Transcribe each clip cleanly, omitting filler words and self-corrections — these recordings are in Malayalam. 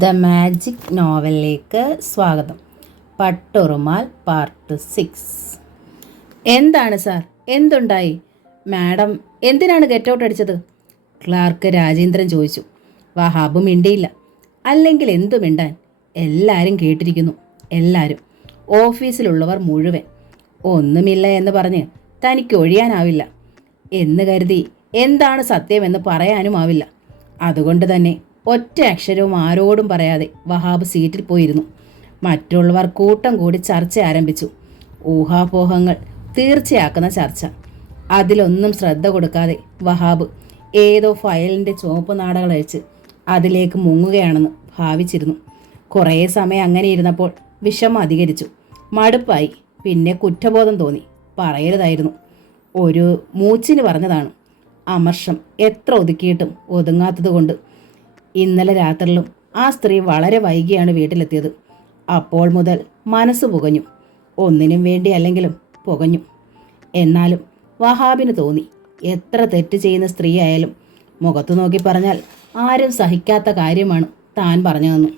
ദ മാജിക് നോവലിലേക്ക് സ്വാഗതം. പട്ടുറുമാൽ പാർട്ട് 6. എന്താണ് സാർ, എന്തുണ്ടായി? മാഡം എന്തിനാണ് ഗെറ്റ് ഔട്ട് അടിച്ചത്? ക്ലാർക്ക് രാജേന്ദ്രൻ ചോദിച്ചു. വഹാബ് മിണ്ടിയില്ല. അല്ലെങ്കിൽ എന്തു മിണ്ടാൻ? എല്ലാവരും കേട്ടിരിക്കുന്നു. എല്ലാവരും, ഓഫീസിലുള്ളവർ മുഴുവൻ. ഒന്നുമില്ല എന്ന് പറഞ്ഞ് തനിക്ക് ഒഴിയാനാവില്ല എന്ന് കരുതി എന്താണ് സത്യമെന്ന് പറയാനുമാവില്ല. അതുകൊണ്ട് തന്നെ ഒറ്റ അക്ഷരവും ആരോടും പറയാതെ വഹാബ് സീറ്റിൽ പോയിരുന്നു. മറ്റുള്ളവർ കൂട്ടം കൂടി ചർച്ച ആരംഭിച്ചു. ഊഹാപോഹങ്ങൾ തീർച്ചയാക്കുന്ന ചർച്ച. അതിലൊന്നും ശ്രദ്ധ കൊടുക്കാതെ വഹാബ് ഏതോ ഫയലിൻ്റെ ചുവപ്പ് നാടകൾ അഴിച്ച് അതിലേക്ക് മുങ്ങുകയാണെന്ന് ഭാവിച്ചിരുന്നു. കുറേ സമയം അങ്ങനെ ഇരുന്നപ്പോൾ വിഷമം അധികരിച്ചു. മടുപ്പായി. പിന്നെ കുറ്റബോധം തോന്നി. പറയരുതായിരുന്നു. ഒരു മൂച്ചിന് പറഞ്ഞതാണ്. അമർഷം എത്ര ഒതുക്കിയിട്ടും ഒതുങ്ങാത്തത് കൊണ്ട് ഇന്നലെ രാത്രിയിലും ആ സ്ത്രീ വളരെ വൈകിയാണ് വീട്ടിലെത്തിയത്. അപ്പോൾ മുതൽ മനസ്സ് പുകഞ്ഞു. ഒന്നിനും വേണ്ടി അല്ലെങ്കിലും പുകഞ്ഞു. എന്നാലും വഹാബിന് തോന്നി, എത്ര തെറ്റ് ചെയ്യുന്ന സ്ത്രീ ആയാലും മുഖത്തു നോക്കി പറഞ്ഞാൽ ആരും സഹിക്കാത്ത കാര്യമാണ് താൻ പറഞ്ഞതെന്നു.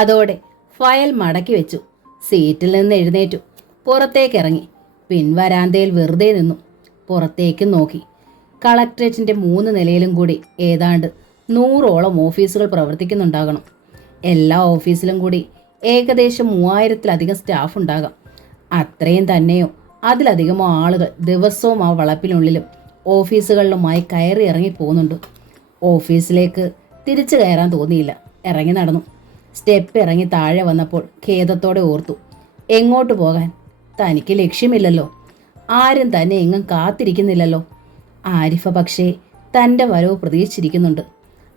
അതോടെ ഫയൽ മടക്കി വെച്ചു. സീറ്റിൽ നിന്ന് എഴുന്നേറ്റു. പുറത്തേക്കിറങ്ങി. പിൻവരാന്തയിൽ വെറുതെ നിന്നു. പുറത്തേക്കും നോക്കി. കളക്ട്രേറ്റിൻ്റെ 3 നിലയിലും കൂടി ഏതാണ്ട് 100ഓളം ഓഫീസുകൾ പ്രവർത്തിക്കുന്നുണ്ടാകണം. എല്ലാ ഓഫീസിലും കൂടി ഏകദേശം 3000-ലധികം സ്റ്റാഫ് ഉണ്ടാകാം. അത്രയും തന്നെയോ അതിലധികമോ ആളുകൾ ദിവസവും ആ വളപ്പിനുള്ളിലും ഓഫീസുകളിലുമായി കയറി ഇറങ്ങി പോകുന്നുണ്ട്. ഓഫീസിലേക്ക് തിരിച്ചു കയറാൻ തോന്നിയില്ല. ഇറങ്ങി നടന്നു. സ്റ്റെപ്പ് ഇറങ്ങി താഴെ വന്നപ്പോൾ ഖേദത്തോടെ ഓർത്തു, എങ്ങോട്ട് പോകാൻ? തനിക്ക് ലക്ഷ്യമില്ലല്ലോ. ആരും തന്നെ എങ്ങും കാത്തിരിക്കുന്നില്ലല്ലോ. ആരിഫ പക്ഷേ തൻ്റെ വരവ് പ്രതീക്ഷിച്ചിരിക്കുന്നുണ്ട്.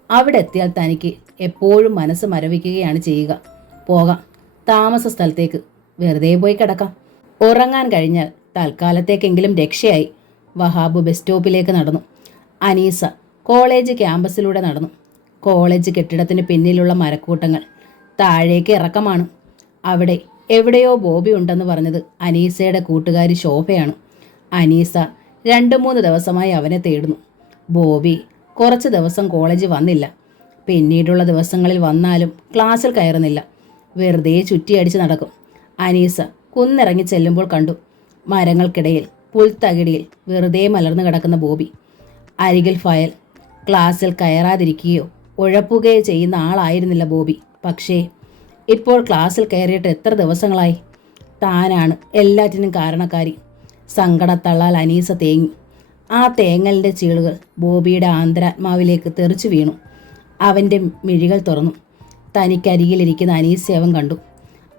അവിടെ എത്തിയാൽ തനിക്ക് എപ്പോഴും മനസ്സ് മരവിക്കുകയാണ് ചെയ്യുക. പോകാം, താമസ സ്ഥലത്തേക്ക് വെറുതെ പോയി കിടക്കാം. ഉറങ്ങാൻ കഴിഞ്ഞാൽ തൽക്കാലത്തേക്കെങ്കിലും രക്ഷയായി. വഹാബ് ബസ് സ്റ്റോപ്പിലേക്ക് നടന്നു. അനീസ കോളേജ് ക്യാമ്പസിലൂടെ നടന്നു. കോളേജ് കെട്ടിടത്തിന് പിന്നിലുള്ള മരക്കൂട്ടങ്ങൾ. താഴേക്ക് ഇറക്കമാണ്. അവിടെ എവിടെയോ ബോബി ഉണ്ടെന്ന് പറഞ്ഞത് അനീസയുടെ കൂട്ടുകാരി ശോഭയാണ്. അനീസ 2-3 ദിവസമായി അവനെ തേടുന്നു. ബോബി കുറച്ച് ദിവസം കോളേജിൽ വന്നില്ല. പിന്നീടുള്ള ദിവസങ്ങളിൽ വന്നാലും ക്ലാസ്സിൽ കയറുന്നില്ല. വെറുതെ ചുറ്റിയടിച്ച് നടക്കും. അനീസ കുന്നിറങ്ങി ചെല്ലുമ്പോൾ കണ്ടു, മരങ്ങൾക്കിടയിൽ പുൽത്തകിടിയിൽ വെറുതെ മലർന്നു കിടക്കുന്ന ബോബി. അരികിൽ ഫയൽ. ക്ലാസ്സിൽ കയറാതിരിക്കുകയോ ഉഴപ്പുകയോ ചെയ്യുന്ന ആളായിരുന്നില്ല ബോബി. പക്ഷേ ഇപ്പോൾ ക്ലാസ്സിൽ കയറിയിട്ട് എത്ര ദിവസങ്ങളായി? താനാണ് എല്ലാറ്റിനും കാരണക്കാരി. സങ്കടത്തള്ളാൽ അനീസ തേങ്ങി. ആ തേങ്ങലിൻ്റെ ചീളുകൾ ബോബിയുടെ ആന്തരാത്മാവിലേക്ക് തെറിച്ചു വീണു. അവൻ്റെ മിഴികൾ തുറന്നു. തനിക്കരികിലിരിക്കുന്ന അനീസയെ അവൻ കണ്ടു.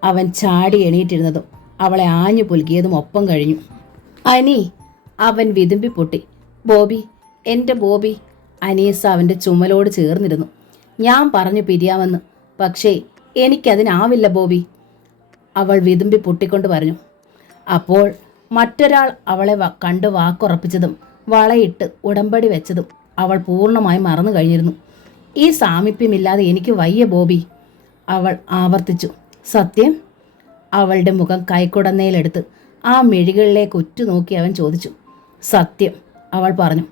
അവൻ ചാടി എണീറ്റിരുന്നതും അവളെ ആഞ്ഞു പുൽകിയതും ഒപ്പം കഴിഞ്ഞു. അനി! അവൻ വിതുമ്പി പൊട്ടി. ബോബി, എൻ്റെ ബോബി! അനീസ അവൻ്റെ ചുമലോട് ചേർന്നിരുന്നു. ഞാൻ പറഞ്ഞു പിരിയാമെന്ന്, പക്ഷേ എനിക്കതിനാവില്ല ബോബി, അവൾ വിതുമ്പി പൊട്ടിക്കൊണ്ട് പറഞ്ഞു. അപ്പോൾ മറ്റൊരാൾ അവളെ കണ്ട് വാക്കുറപ്പിച്ചതും വളയിട്ട് ഉടമ്പടി വെച്ചതും അവൾ പൂർണ്ണമായി മറന്നു കഴിഞ്ഞിരുന്നു. ഈ സാമീപ്യമില്ലാതെ എനിക്ക് വയ്യ ബോബി, അവൾ ആവർത്തിച്ചു. സത്യം? അവളുടെ മുഖം കൈക്കുടന്നയിലെടുത്ത് ആ മിഴികളിലേക്ക് ഉറ്റുനോക്കി അവൻ ചോദിച്ചു. സത്യം, അവൾ പറഞ്ഞു.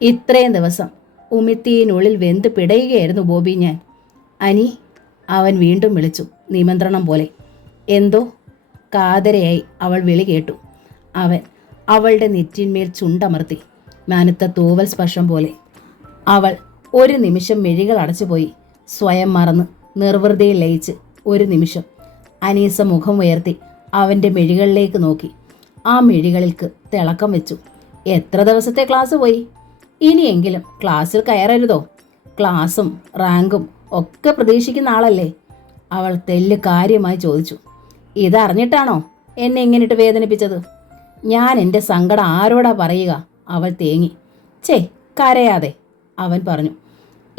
ഇത്രയും ദിവസം ഉമിത്തിയിനുള്ളിൽ വെന്ത് പിടയുകയായിരുന്നു ബോബി ഞാൻ. അനി! അവൻ വീണ്ടും വിളിച്ചു, നിമന്ത്രണം പോലെ. എന്തോ? കാതരയായി അവൾ വിളി കേട്ടു. അവൻ അവളുടെ നെറ്റിന്മേൽ ചുണ്ടമർത്തി. നനുത്ത തൂവൽ സ്പർശം പോലെ. അവൾ ഒരു നിമിഷം മിഴികൾ അടച്ചുപോയി. സ്വയം മറന്ന് നിർവൃതിയിൽ ലയിച്ച് ഒരു നിമിഷം. അനീസ മുഖം ഉയർത്തി അവൻ്റെ മിഴികളിലേക്ക് നോക്കി. ആ മിഴികൾക്ക് തിളക്കം വെച്ചു. എത്ര ദിവസത്തെ ക്ലാസ് പോയി? ഇനിയെങ്കിലും ക്ലാസ്സിൽ കയറരുതോ? ക്ലാസ്സും റാങ്കും ഒക്കെ പ്രതീക്ഷിക്കുന്ന ആളല്ലേ? അവൾ തെല്ല് കാര്യമായി ചോദിച്ചു. ഇതറിഞ്ഞിട്ടാണോ എന്നെ ഇങ്ങനിട്ട് വേദനിപ്പിച്ചത്? ഞാൻ എൻ്റെ സങ്കടം ആരോടാ പറയുക? അവൾ തേങ്ങി. ചേ, കരയാതെ, അവൻ പറഞ്ഞു.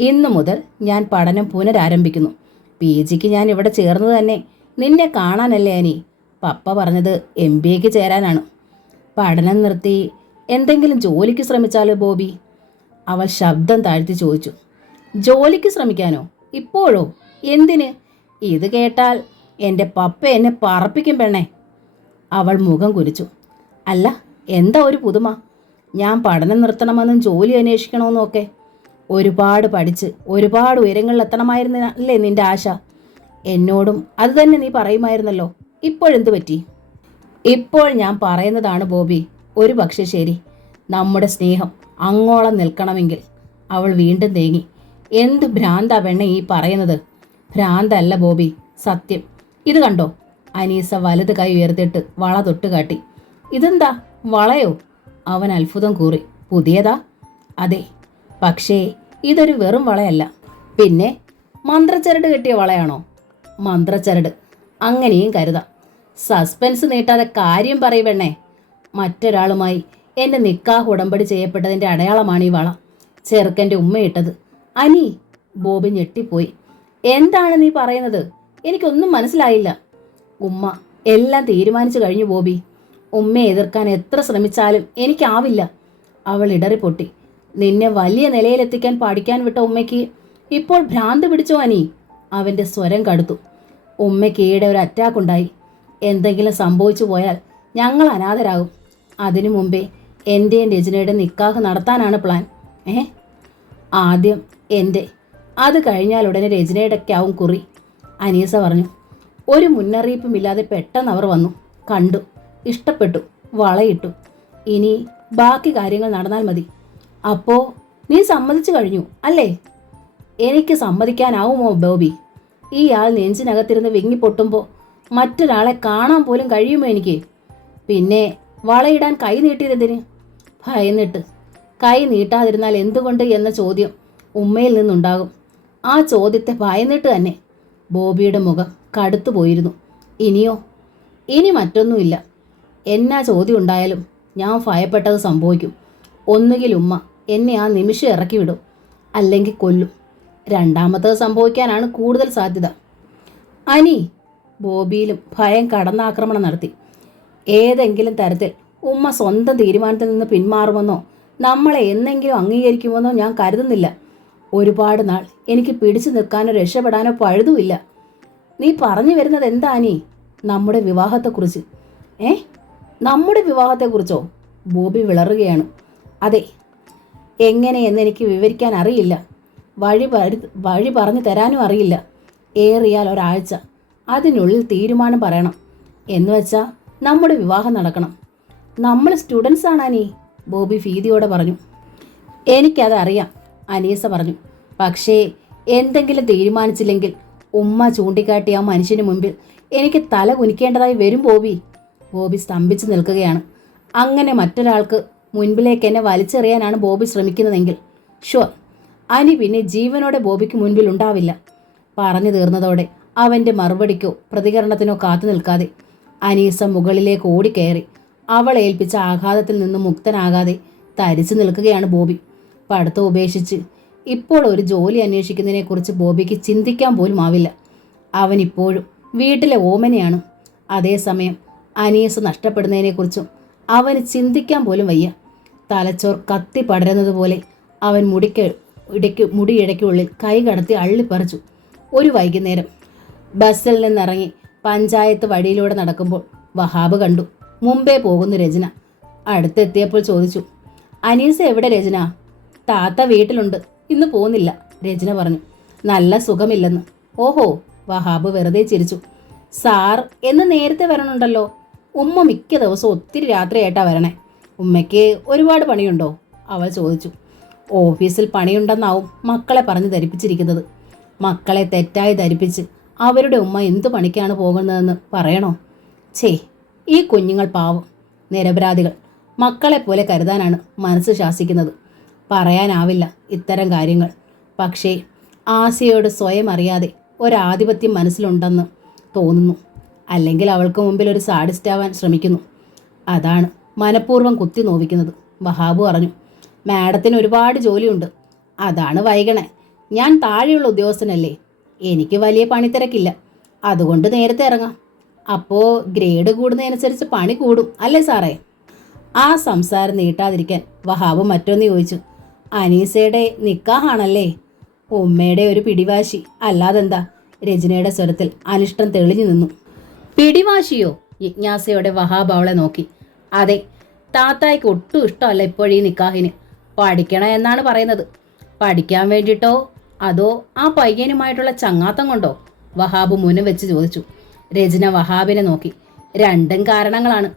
ഇന്നു മുതൽ ഞാൻ പഠനം പുനരാരംഭിക്കുന്നു. PGക്ക് ഞാൻ ഇവിടെ ചേർന്നത് തന്നെ നിന്നെ കാണാനല്ലേ അനി? പപ്പ പറഞ്ഞത് MBAക്ക് ചേരാനാണ്. പഠനം നിർത്തി എന്തെങ്കിലും ജോലിക്ക് ശ്രമിച്ചാലോ ബോബി? അവൾ ശബ്ദം താഴ്ത്തി ചോദിച്ചു. ജോലിക്ക് ശ്രമിക്കാനോ? ഇപ്പോഴോ? എന്തിന്? ഇത് കേട്ടാൽ എൻ്റെ പപ്പ എന്നെ പറപ്പിക്കും പെണ്ണേ. അവൾ മുഖം കുരിച്ചു. അല്ല, എന്താ ഒരു പുതുമ? ഞാൻ പഠനം നിർത്തണമെന്നും ജോലി അന്വേഷിക്കണമെന്നും ഒക്കെ. ഒരുപാട് പഠിച്ച് ഒരുപാട് ഉയരങ്ങളിലെത്തണമായിരുന്നല്ലേ നിൻ്റെ ആശ? എന്നോടും അത് തന്നെ നീ പറയുമായിരുന്നല്ലോ. ഇപ്പോഴെന്തു പറ്റി? ഇപ്പോൾ ഞാൻ പറയുന്നതാണ് ബോബി ഒരു പക്ഷേ ശരി. നമ്മുടെ സ്നേഹം അങ്ങോളം നിൽക്കണമെങ്കിൽ. അവൾ വീണ്ടും തേങ്ങി. എന്ത് ഭ്രാന്താ പെണ്ണെ ഈ പറയുന്നത്? ഭ്രാന്തല്ല ബോബി, സത്യം. ഇത് കണ്ടോ? അനീസ വലത് കൈ ഉയർത്തിട്ട് വള തൊട്ടുകാട്ടി. ഇതെന്താ, വളയോ? അവൻ അത്ഭുതം കൂറി. പുതിയതാ? അതെ, പക്ഷേ ഇതൊരു വെറും വളയല്ല. പിന്നെ മന്ത്രച്ചരട് കെട്ടിയ വളയാണോ? മന്ത്രച്ചരട്, അങ്ങനെയും കരുതാം. സസ്പെൻസ് നീട്ടാതെ കാര്യം പറയുവെണ്ണേ. മറ്റൊരാളുമായി എൻ്റെ നിക്കാഹ് ഉടമ്പടി ചെയ്യപ്പെട്ടതിൻ്റെ അടയാളമാണ് ഈ വള. ചെറുക്കൻ്റെ ഉമ്മയിട്ടത്. അനി, ബോബി ഞെട്ടിപ്പോയി. എന്താണ് നീ പറയുന്നത്? എനിക്കൊന്നും മനസ്സിലായില്ല. ഉമ്മ എല്ലാം തീരുമാനിച്ചു കഴിഞ്ഞു ബോബി. ഉമ്മയെ എതിർക്കാൻ എത്ര ശ്രമിച്ചാലും എനിക്കാവില്ല. അവൾ ഇടറിപ്പൊട്ടി. നിന്നെ വലിയ നിലയിലെത്തിക്കാൻ പഠിക്കാൻ വിട്ട ഉമ്മയ്ക്ക് ഇപ്പോൾ ഭ്രാന്ത് പിടിച്ചോ അനി? അവൻ്റെ സ്വരം കടുത്തു. ഉമ്മയ്ക്ക് ഈയിടെ ഒരു അറ്റാക്ക് ഉണ്ടായി. എന്തെങ്കിലും സംഭവിച്ചു പോയാൽ ഞങ്ങൾ അനാഥരാകും. അതിനു മുമ്പേ എൻ്റെയും രചനയുടെ നിക്കാഹ് നടത്താനാണ് പ്ലാൻ. ആദ്യം എൻ്റെ, അത് കഴിഞ്ഞാൽ ഉടനെ രചനയുടെക്കാവും കുറി. അനീസ പറഞ്ഞു. ഒരു മുന്നറിയിപ്പുമില്ലാതെ പെട്ടെന്ന് അവർ വന്നു, കണ്ടു, ഇഷ്ടപ്പെട്ടു, വളയിട്ടു. ഇനി ബാക്കി കാര്യങ്ങൾ നടന്നാൽ മതി. അപ്പോൾ നീ സമ്മതിച്ചു കഴിഞ്ഞു അല്ലേ? എനിക്ക് സമ്മതിക്കാനാവുമോ ബോബി? ഈ ആൾ നെഞ്ചിനകത്തിരുന്ന് വിങ്ങിപ്പൊട്ടുമ്പോൾ മറ്റൊരാളെ കാണാൻ പോലും കഴിയുമോ എനിക്ക്? പിന്നെ വളയിടാൻ കൈ നീട്ടിയതെന്തിന്? ഭയന്നിട്ട്. കൈ നീട്ടാതിരുന്നാൽ എന്തുകൊണ്ട് എന്ന ചോദ്യം ഉമ്മയിൽ നിന്നുണ്ടാകും. ആ ചോദ്യത്തെ ഭയന്നിട്ട് തന്നെ. ബോബിയുടെ മുഖം കടുത്തു പോയിരുന്നു. ഇനിയോ? ഇനി മറ്റൊന്നുമില്ല. എന്നാ ചോദ്യം ഉണ്ടായാലും ഞാൻ ഭയപ്പെട്ടത് സംഭവിക്കും. ഒന്നുകിൽ ഉമ്മ എന്നെ ആ നിമിഷം ഇറക്കി വിടും, അല്ലെങ്കിൽ കൊല്ലും. രണ്ടാമത്തത് സംഭവിക്കാനാണ് കൂടുതൽ സാധ്യത. അനി, ബോബിയിലും ഭയം കടന്നാക്രമണം നടത്തി. ഏതെങ്കിലും തരത്തിൽ ഉമ്മ സ്വന്തം തീരുമാനത്തിൽ നിന്ന് പിന്മാറുമെന്നോ നമ്മളെ എന്നെങ്കിലും അംഗീകരിക്കുമെന്നോ ഞാൻ കരുതുന്നില്ല. ഒരുപാട് നാൾ എനിക്ക് പിടിച്ചു നിൽക്കാനോ രക്ഷപ്പെടാനോ പഴുതുമില്ല. നീ പറഞ്ഞു വരുന്നത് എന്താ അനി? നമ്മുടെ വിവാഹത്തെക്കുറിച്ച്? നമ്മുടെ വിവാഹത്തെക്കുറിച്ചോ? ബോബി വിളറുകയാണ്. അതെ. എങ്ങനെയെന്ന് എനിക്ക് വിവരിക്കാൻ അറിയില്ല. വഴി പറഞ്ഞു തരാനും അറിയില്ല. ഏറിയാൽ ഒരാഴ്ച, അതിനുള്ളിൽ തീരുമാനം പറയണം. എന്നുവെച്ചാൽ നമ്മുടെ വിവാഹം നടക്കണം. നമ്മൾ സ്റ്റുഡൻസ് ആണ് അനി, ബോബി ഭീതിയോടെ പറഞ്ഞു. എനിക്കതറിയാം, അനീസ പറഞ്ഞു. പക്ഷേ എന്തെങ്കിലും തീരുമാനിച്ചില്ലെങ്കിൽ ഉമ്മ ചൂണ്ടിക്കാട്ടി ആ മനുഷ്യന് മുമ്പിൽ എനിക്ക് തല കുനിക്കേണ്ടതായി വരും ബോബി. ബോബി സ്തംഭിച്ചു നിൽക്കുകയാണ്. അങ്ങനെ മറ്റൊരാൾക്ക് മുൻപിലേക്ക് എന്നെ വലിച്ചെറിയാനാണ് ബോബി ശ്രമിക്കുന്നതെങ്കിൽ ഷുവർ, അനി പിന്നെ ജീവനോടെ ബോബിക്ക് മുൻപിൽ ഉണ്ടാവില്ല. പറഞ്ഞു തീർന്നതോടെ അവൻ്റെ മറുപടിക്കോ പ്രതികരണത്തിനോ കാത്തു നിൽക്കാതെ അനീസ മുകളിലേക്ക് ഓടിക്കയറി. അവൾ ഏൽപ്പിച്ച ആഘാതത്തിൽ നിന്നും മുക്തനാകാതെ തരിച്ചു നിൽക്കുകയാണ് ബോബി. പഠിത്തം ഉപേക്ഷിച്ച് ഇപ്പോൾ ഒരു ജോലി അന്വേഷിക്കുന്നതിനെക്കുറിച്ച് ബോബിക്ക് ചിന്തിക്കാൻ പോലും ആവില്ല. അവൻ ഇപ്പോഴും വീട്ടിലെ ഓമനയാണ്. അതേസമയം അനീസ് നഷ്ടപ്പെടുന്നതിനെക്കുറിച്ചും അവന് ചിന്തിക്കാൻ പോലും വയ്യ. തലച്ചോർ കത്തി പടരുന്നത് പോലെ അവൻ മുടിയിടയ്ക്കുള്ളിൽ കൈ കടത്തി അള്ളിപ്പറിച്ചു. ഒരു വൈകുന്നേരം ബസ്സിൽ നിന്നിറങ്ങി പഞ്ചായത്ത് വഴിയിലൂടെ നടക്കുമ്പോൾ വഹാബ് കണ്ടു. മുമ്പേ പോകുന്നു രചന. അടുത്തെത്തിയപ്പോൾ ചോദിച്ചു, അനീസ എവിടെ രചന? താത്ത വീട്ടിലുണ്ട്, ഇന്ന് പോകുന്നില്ല, രചന പറഞ്ഞു. നല്ല സുഖമില്ലെന്ന്. ഓഹോ, വഹാബ് വെറുതെ ചിരിച്ചു. സാർ എന്ന് നേരത്തെ വരണുണ്ടല്ലോ. ഉമ്മ മിക്ക ദിവസവും ഒത്തിരി രാത്രിയായിട്ടാ വരണേ. ഉമ്മയ്ക്ക് ഒരുപാട് പണിയുണ്ടോ? അവൾ ചോദിച്ചു. ഓഫീസിൽ പണിയുണ്ടെന്നാവും മക്കളെ പറഞ്ഞ് ധരിപ്പിച്ചിരിക്കുന്നത്. മക്കളെ തെറ്റായി ധരിപ്പിച്ച് അവരുടെ ഉമ്മ എന്തു പണിക്കാണ് പോകുന്നതെന്ന് പറയണോ? ഛേ, ഈ കുഞ്ഞുങ്ങൾ പാവം, നിരപരാധികൾ. മക്കളെപ്പോലെ കരുതാനാണ് മനസ്സ് ശാസിക്കുന്നത്. പറയാനാവില്ല ഇത്തരം കാര്യങ്ങൾ. പക്ഷേ ആസിയയോട് സ്വയം അറിയാതെ ഒരാധിപത്യം മനസ്സിലുണ്ടെന്ന് തോന്നുന്നു. അല്ലെങ്കിൽ അവൾക്ക് മുമ്പിൽ ഒരു സാഡിസ്റ്റാവാൻ ശ്രമിക്കുന്നു. അതാണ് മനഃപൂർവ്വം കുത്തി നോവിക്കുന്നത്, വഹാബ് പറഞ്ഞു. മാഡത്തിന് ഒരുപാട് ജോലിയുണ്ട്, അതാണ് വൈകണേ. ഞാൻ താഴെയുള്ള ഉദ്യോഗസ്ഥനല്ലേ, എനിക്ക് വലിയ പണിത്തിരക്കില്ല. അതുകൊണ്ട് നേരത്തെ ഇറങ്ങാം. അപ്പോൾ ഗ്രേഡ് കൂടുന്നതനുസരിച്ച് പണി കൂടും അല്ലേ സാറേ? ആ സംസാരം നീട്ടാതിരിക്കാൻ വഹാബ് മറ്റൊന്ന് ചോദിച്ചു. അനീസയുടെ നിക്കാഹാണല്ലേ? ഉമ്മയുടെ ഒരു പിടിവാശി, അല്ലാതെന്താ? രചനയുടെ സ്വരത്തിൽ അനിഷ്ടം തെളിഞ്ഞു നിന്നു. പിടിവാശിയോ? ജിജ്ഞാസയോടെ വഹാബ് അവളെ നോക്കി. അതെ, താത്തായ്ക്ക് ഒട്ടും ഇഷ്ടമല്ല ഇപ്പോഴീ നിക്കാഹിന്. പഠിക്കണം എന്നാണ് പറയുന്നത്. പഠിക്കാൻ വേണ്ടിയിട്ടോ അതോ ആ പയ്യനുമായിട്ടുള്ള ചങ്ങാത്തം കൊണ്ടോ? വഹാബ് മുനം വെച്ച് ചോദിച്ചു. രചന വഹാബിനെ നോക്കി. രണ്ടും കാരണങ്ങളാണ്.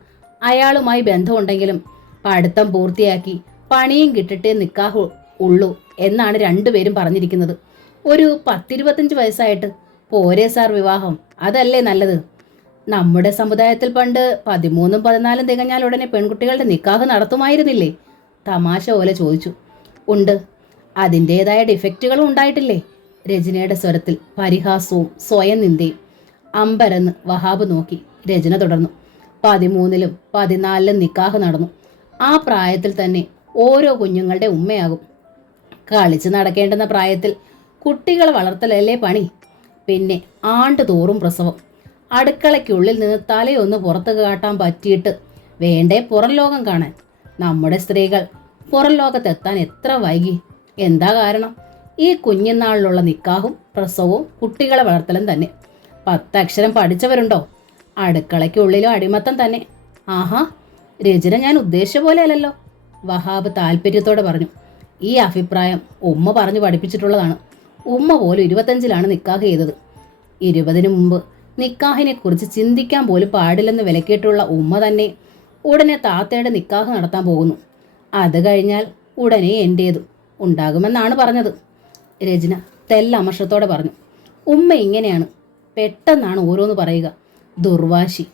അയാളുമായി ബന്ധമുണ്ടെങ്കിലും പഠിത്തം പൂർത്തിയാക്കി പണിയും കിട്ടിട്ടേ നിക്കാഹ് ഉള്ളൂ എന്നാണ് രണ്ടുപേരും പറഞ്ഞിരിക്കുന്നത്. ഒരു 10-25 വയസ്സായിട്ട് പോരെ സാർ വിവാഹം? അതല്ലേ നല്ലത്? നമ്മുടെ സമുദായത്തിൽ പണ്ട് 13-14 തികഞ്ഞാൽ ഉടനെ പെൺകുട്ടികളുടെ നിക്കാഹ് നടത്തുമായിരുന്നില്ലേ? തമാശ പോലെ ചോദിച്ചു. ഉണ്ട്, അതിൻ്റെതായ ഡിഫക്റ്റുകളും ഉണ്ടായിട്ടില്ലേ? രചനയുടെ സ്വരത്തിൽ പരിഹാസവും സ്വയം നിന്ദയും. അമ്പരന്ന് വഹാബ് നോക്കി. രചന തുടർന്നു. 13-ലും 14-ലും നിക്കാഹ് നടന്നു. ആ പ്രായത്തിൽ തന്നെ ഓരോ കുഞ്ഞുങ്ങളുടെ ഉമ്മയാകും. കളിച്ച് നടക്കേണ്ടുന്ന പ്രായത്തിൽ കുട്ടികളെ വളർത്തലല്ലേ പണി. പിന്നെ ആണ്ട് തോറും പ്രസവം. അടുക്കളയ്ക്കുള്ളിൽ നിന്ന് തലയൊന്ന് പുറത്ത് കാട്ടാൻ പറ്റിയിട്ട് വേണ്ടേ പുറം ലോകം കാണാൻ? നമ്മുടെ സ്ത്രീകൾ പുറം ലോകത്തെത്താൻ എത്ര വൈകി? എന്താ കാരണം? ഈ കുഞ്ഞുനാളിലുള്ള നിക്കാഹും പ്രസവവും കുട്ടികളെ വളർത്തലും തന്നെ. 10 അക്ഷരം പഠിച്ചവരുണ്ടോ? അടുക്കളയ്ക്കുള്ളിലും അടിമത്തം തന്നെ. ആഹാ, രചന ഞാൻ ഉദ്ദേശിച്ച പോലെ അല്ലല്ലോ. വഹാബ് താല്പര്യത്തോടെ പറഞ്ഞു. ഈ അഭിപ്രായം ഉമ്മ പറഞ്ഞു പഠിപ്പിച്ചിട്ടുള്ളതാണ്. ഉമ്മ പോലും 25-ലാണ് നിക്കാഹ് ചെയ്തത്. 20-ന് മുമ്പ് നിക്കാഹിനെ കുറിച്ച് ചിന്തിക്കാൻ പോലും പാടില്ലെന്ന് വിലക്കിയിട്ടുള്ള ഉമ്മ തന്നെ ഉടനെ താത്തയുടെ നിക്കാഹ് നടത്താൻ പോകുന്നു. അത് കഴിഞ്ഞാൽ ഉടനെ എൻ്റേതും ഉണ്ടാകുമെന്നാണ് പറഞ്ഞത്. രചന തെല്ലമർഷത്തോടെ പറഞ്ഞു. ഉമ്മ ഇങ്ങനെയാണ്, പെട്ടെന്നാണ് ഓരോന്ന് പറയുക. ദുർവാശി.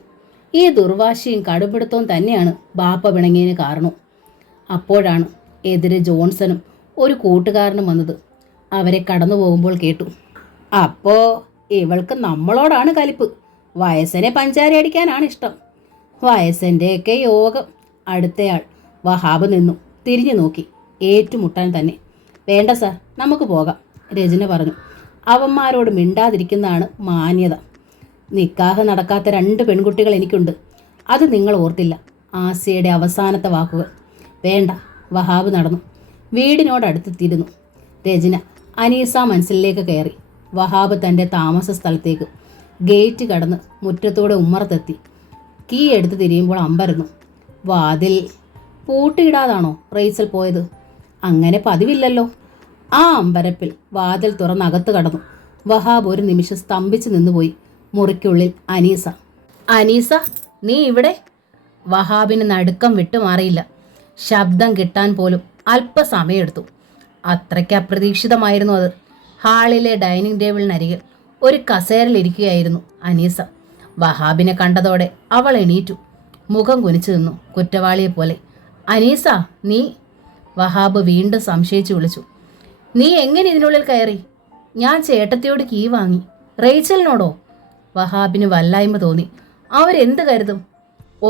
ഈ ദുർവാശിയും കടുപിടുത്തവും തന്നെയാണ് ബാപ്പ പിണങ്ങിയതിന് കാരണവും. അപ്പോഴാണ് എതിരെ ജോൺസണും ഒരു കൂട്ടുകാരനും വന്നത്. അവരെ കടന്നു പോകുമ്പോൾ കേട്ടു. അപ്പോൾ ഇവൾക്ക് നമ്മളോടാണ് കലിപ്പ്. വയസ്സനെ പഞ്ചാര അടിക്കാനാണ് ഇഷ്ടം. വയസ്സൻ്റെയൊക്കെ യോഗം. അടുത്തയാൾ വഹാബ് നിന്നു തിരിഞ്ഞു നോക്കി. ഏറ്റുമുട്ടാൻ തന്നെ. വേണ്ട സാർ, നമുക്ക് പോകാം, രചന പറഞ്ഞു. അവന്മാരോട് മിണ്ടാതിരിക്കുന്നതാണ് മാന്യത. നിക്കാഹ് നടക്കാത്ത 2 പെൺകുട്ടികൾ എനിക്കുണ്ട്. അത് നിങ്ങൾ ഓർത്തില്ല. ആസിയയുടെ അവസാനത്തെ വാക്കുകൾ. വേണ്ട. വഹാബ് നടന്നു. വീടിനോടടുത്തെത്തിയിരുന്നു. രചന അനീസ മനസ്സിലേക്ക് കയറി. വഹാബ് തൻ്റെ താമസ സ്ഥലത്തേക്ക്. ഗേറ്റ് കടന്ന് മുറ്റത്തൂടെ ഉമ്മറത്തെത്തി. കീ എടുത്ത് തിരിയുമ്പോൾ അമ്പരന്നു. വാതിൽ പൂട്ടിയിടാതാണോ റേച്ചൽ പോയത്? അങ്ങനെ പതിവില്ലല്ലോ. ആ അമ്പരപ്പിൽ വാതിൽ തുറന്നകത്ത് കടന്നു. വഹാബ് ഒരു നിമിഷം സ്തംഭിച്ച് നിന്നുപോയി. മുറിക്കുള്ളിൽ അനീസ. അനീസ, നീ ഇവിടെ? വഹാബിന് നടുക്കം വിട്ടുമാറിയില്ല. ശബ്ദം കിട്ടാൻ പോലും അല്പസമയമെടുത്തു. അത്രയ്ക്ക് അപ്രതീക്ഷിതമായിരുന്നു അത്. ഹാളിലെ ഡൈനിങ് ടേബിളിനരികിൽ ഒരു കസേരയിലിരിക്കുകയായിരുന്നു അനീസ. വഹാബിനെ കണ്ടതോടെ അവൾ എണീറ്റു. മുഖം കുനിച്ചു നിന്നു, കുറ്റവാളിയെപ്പോലെ. അനീസ, നീ? വഹാബ് വീണ്ടും സംശയിച്ചു വിളിച്ചു. നീ എങ്ങനെ ഇതിനുള്ളിൽ കയറി? ഞാൻ ചേട്ടത്തിയോട് കീ വാങ്ങി. റേച്ചലിനോടോ? വഹാബിന് വല്ലായ്മ തോന്നി. അവരെന്ത് കരുതും?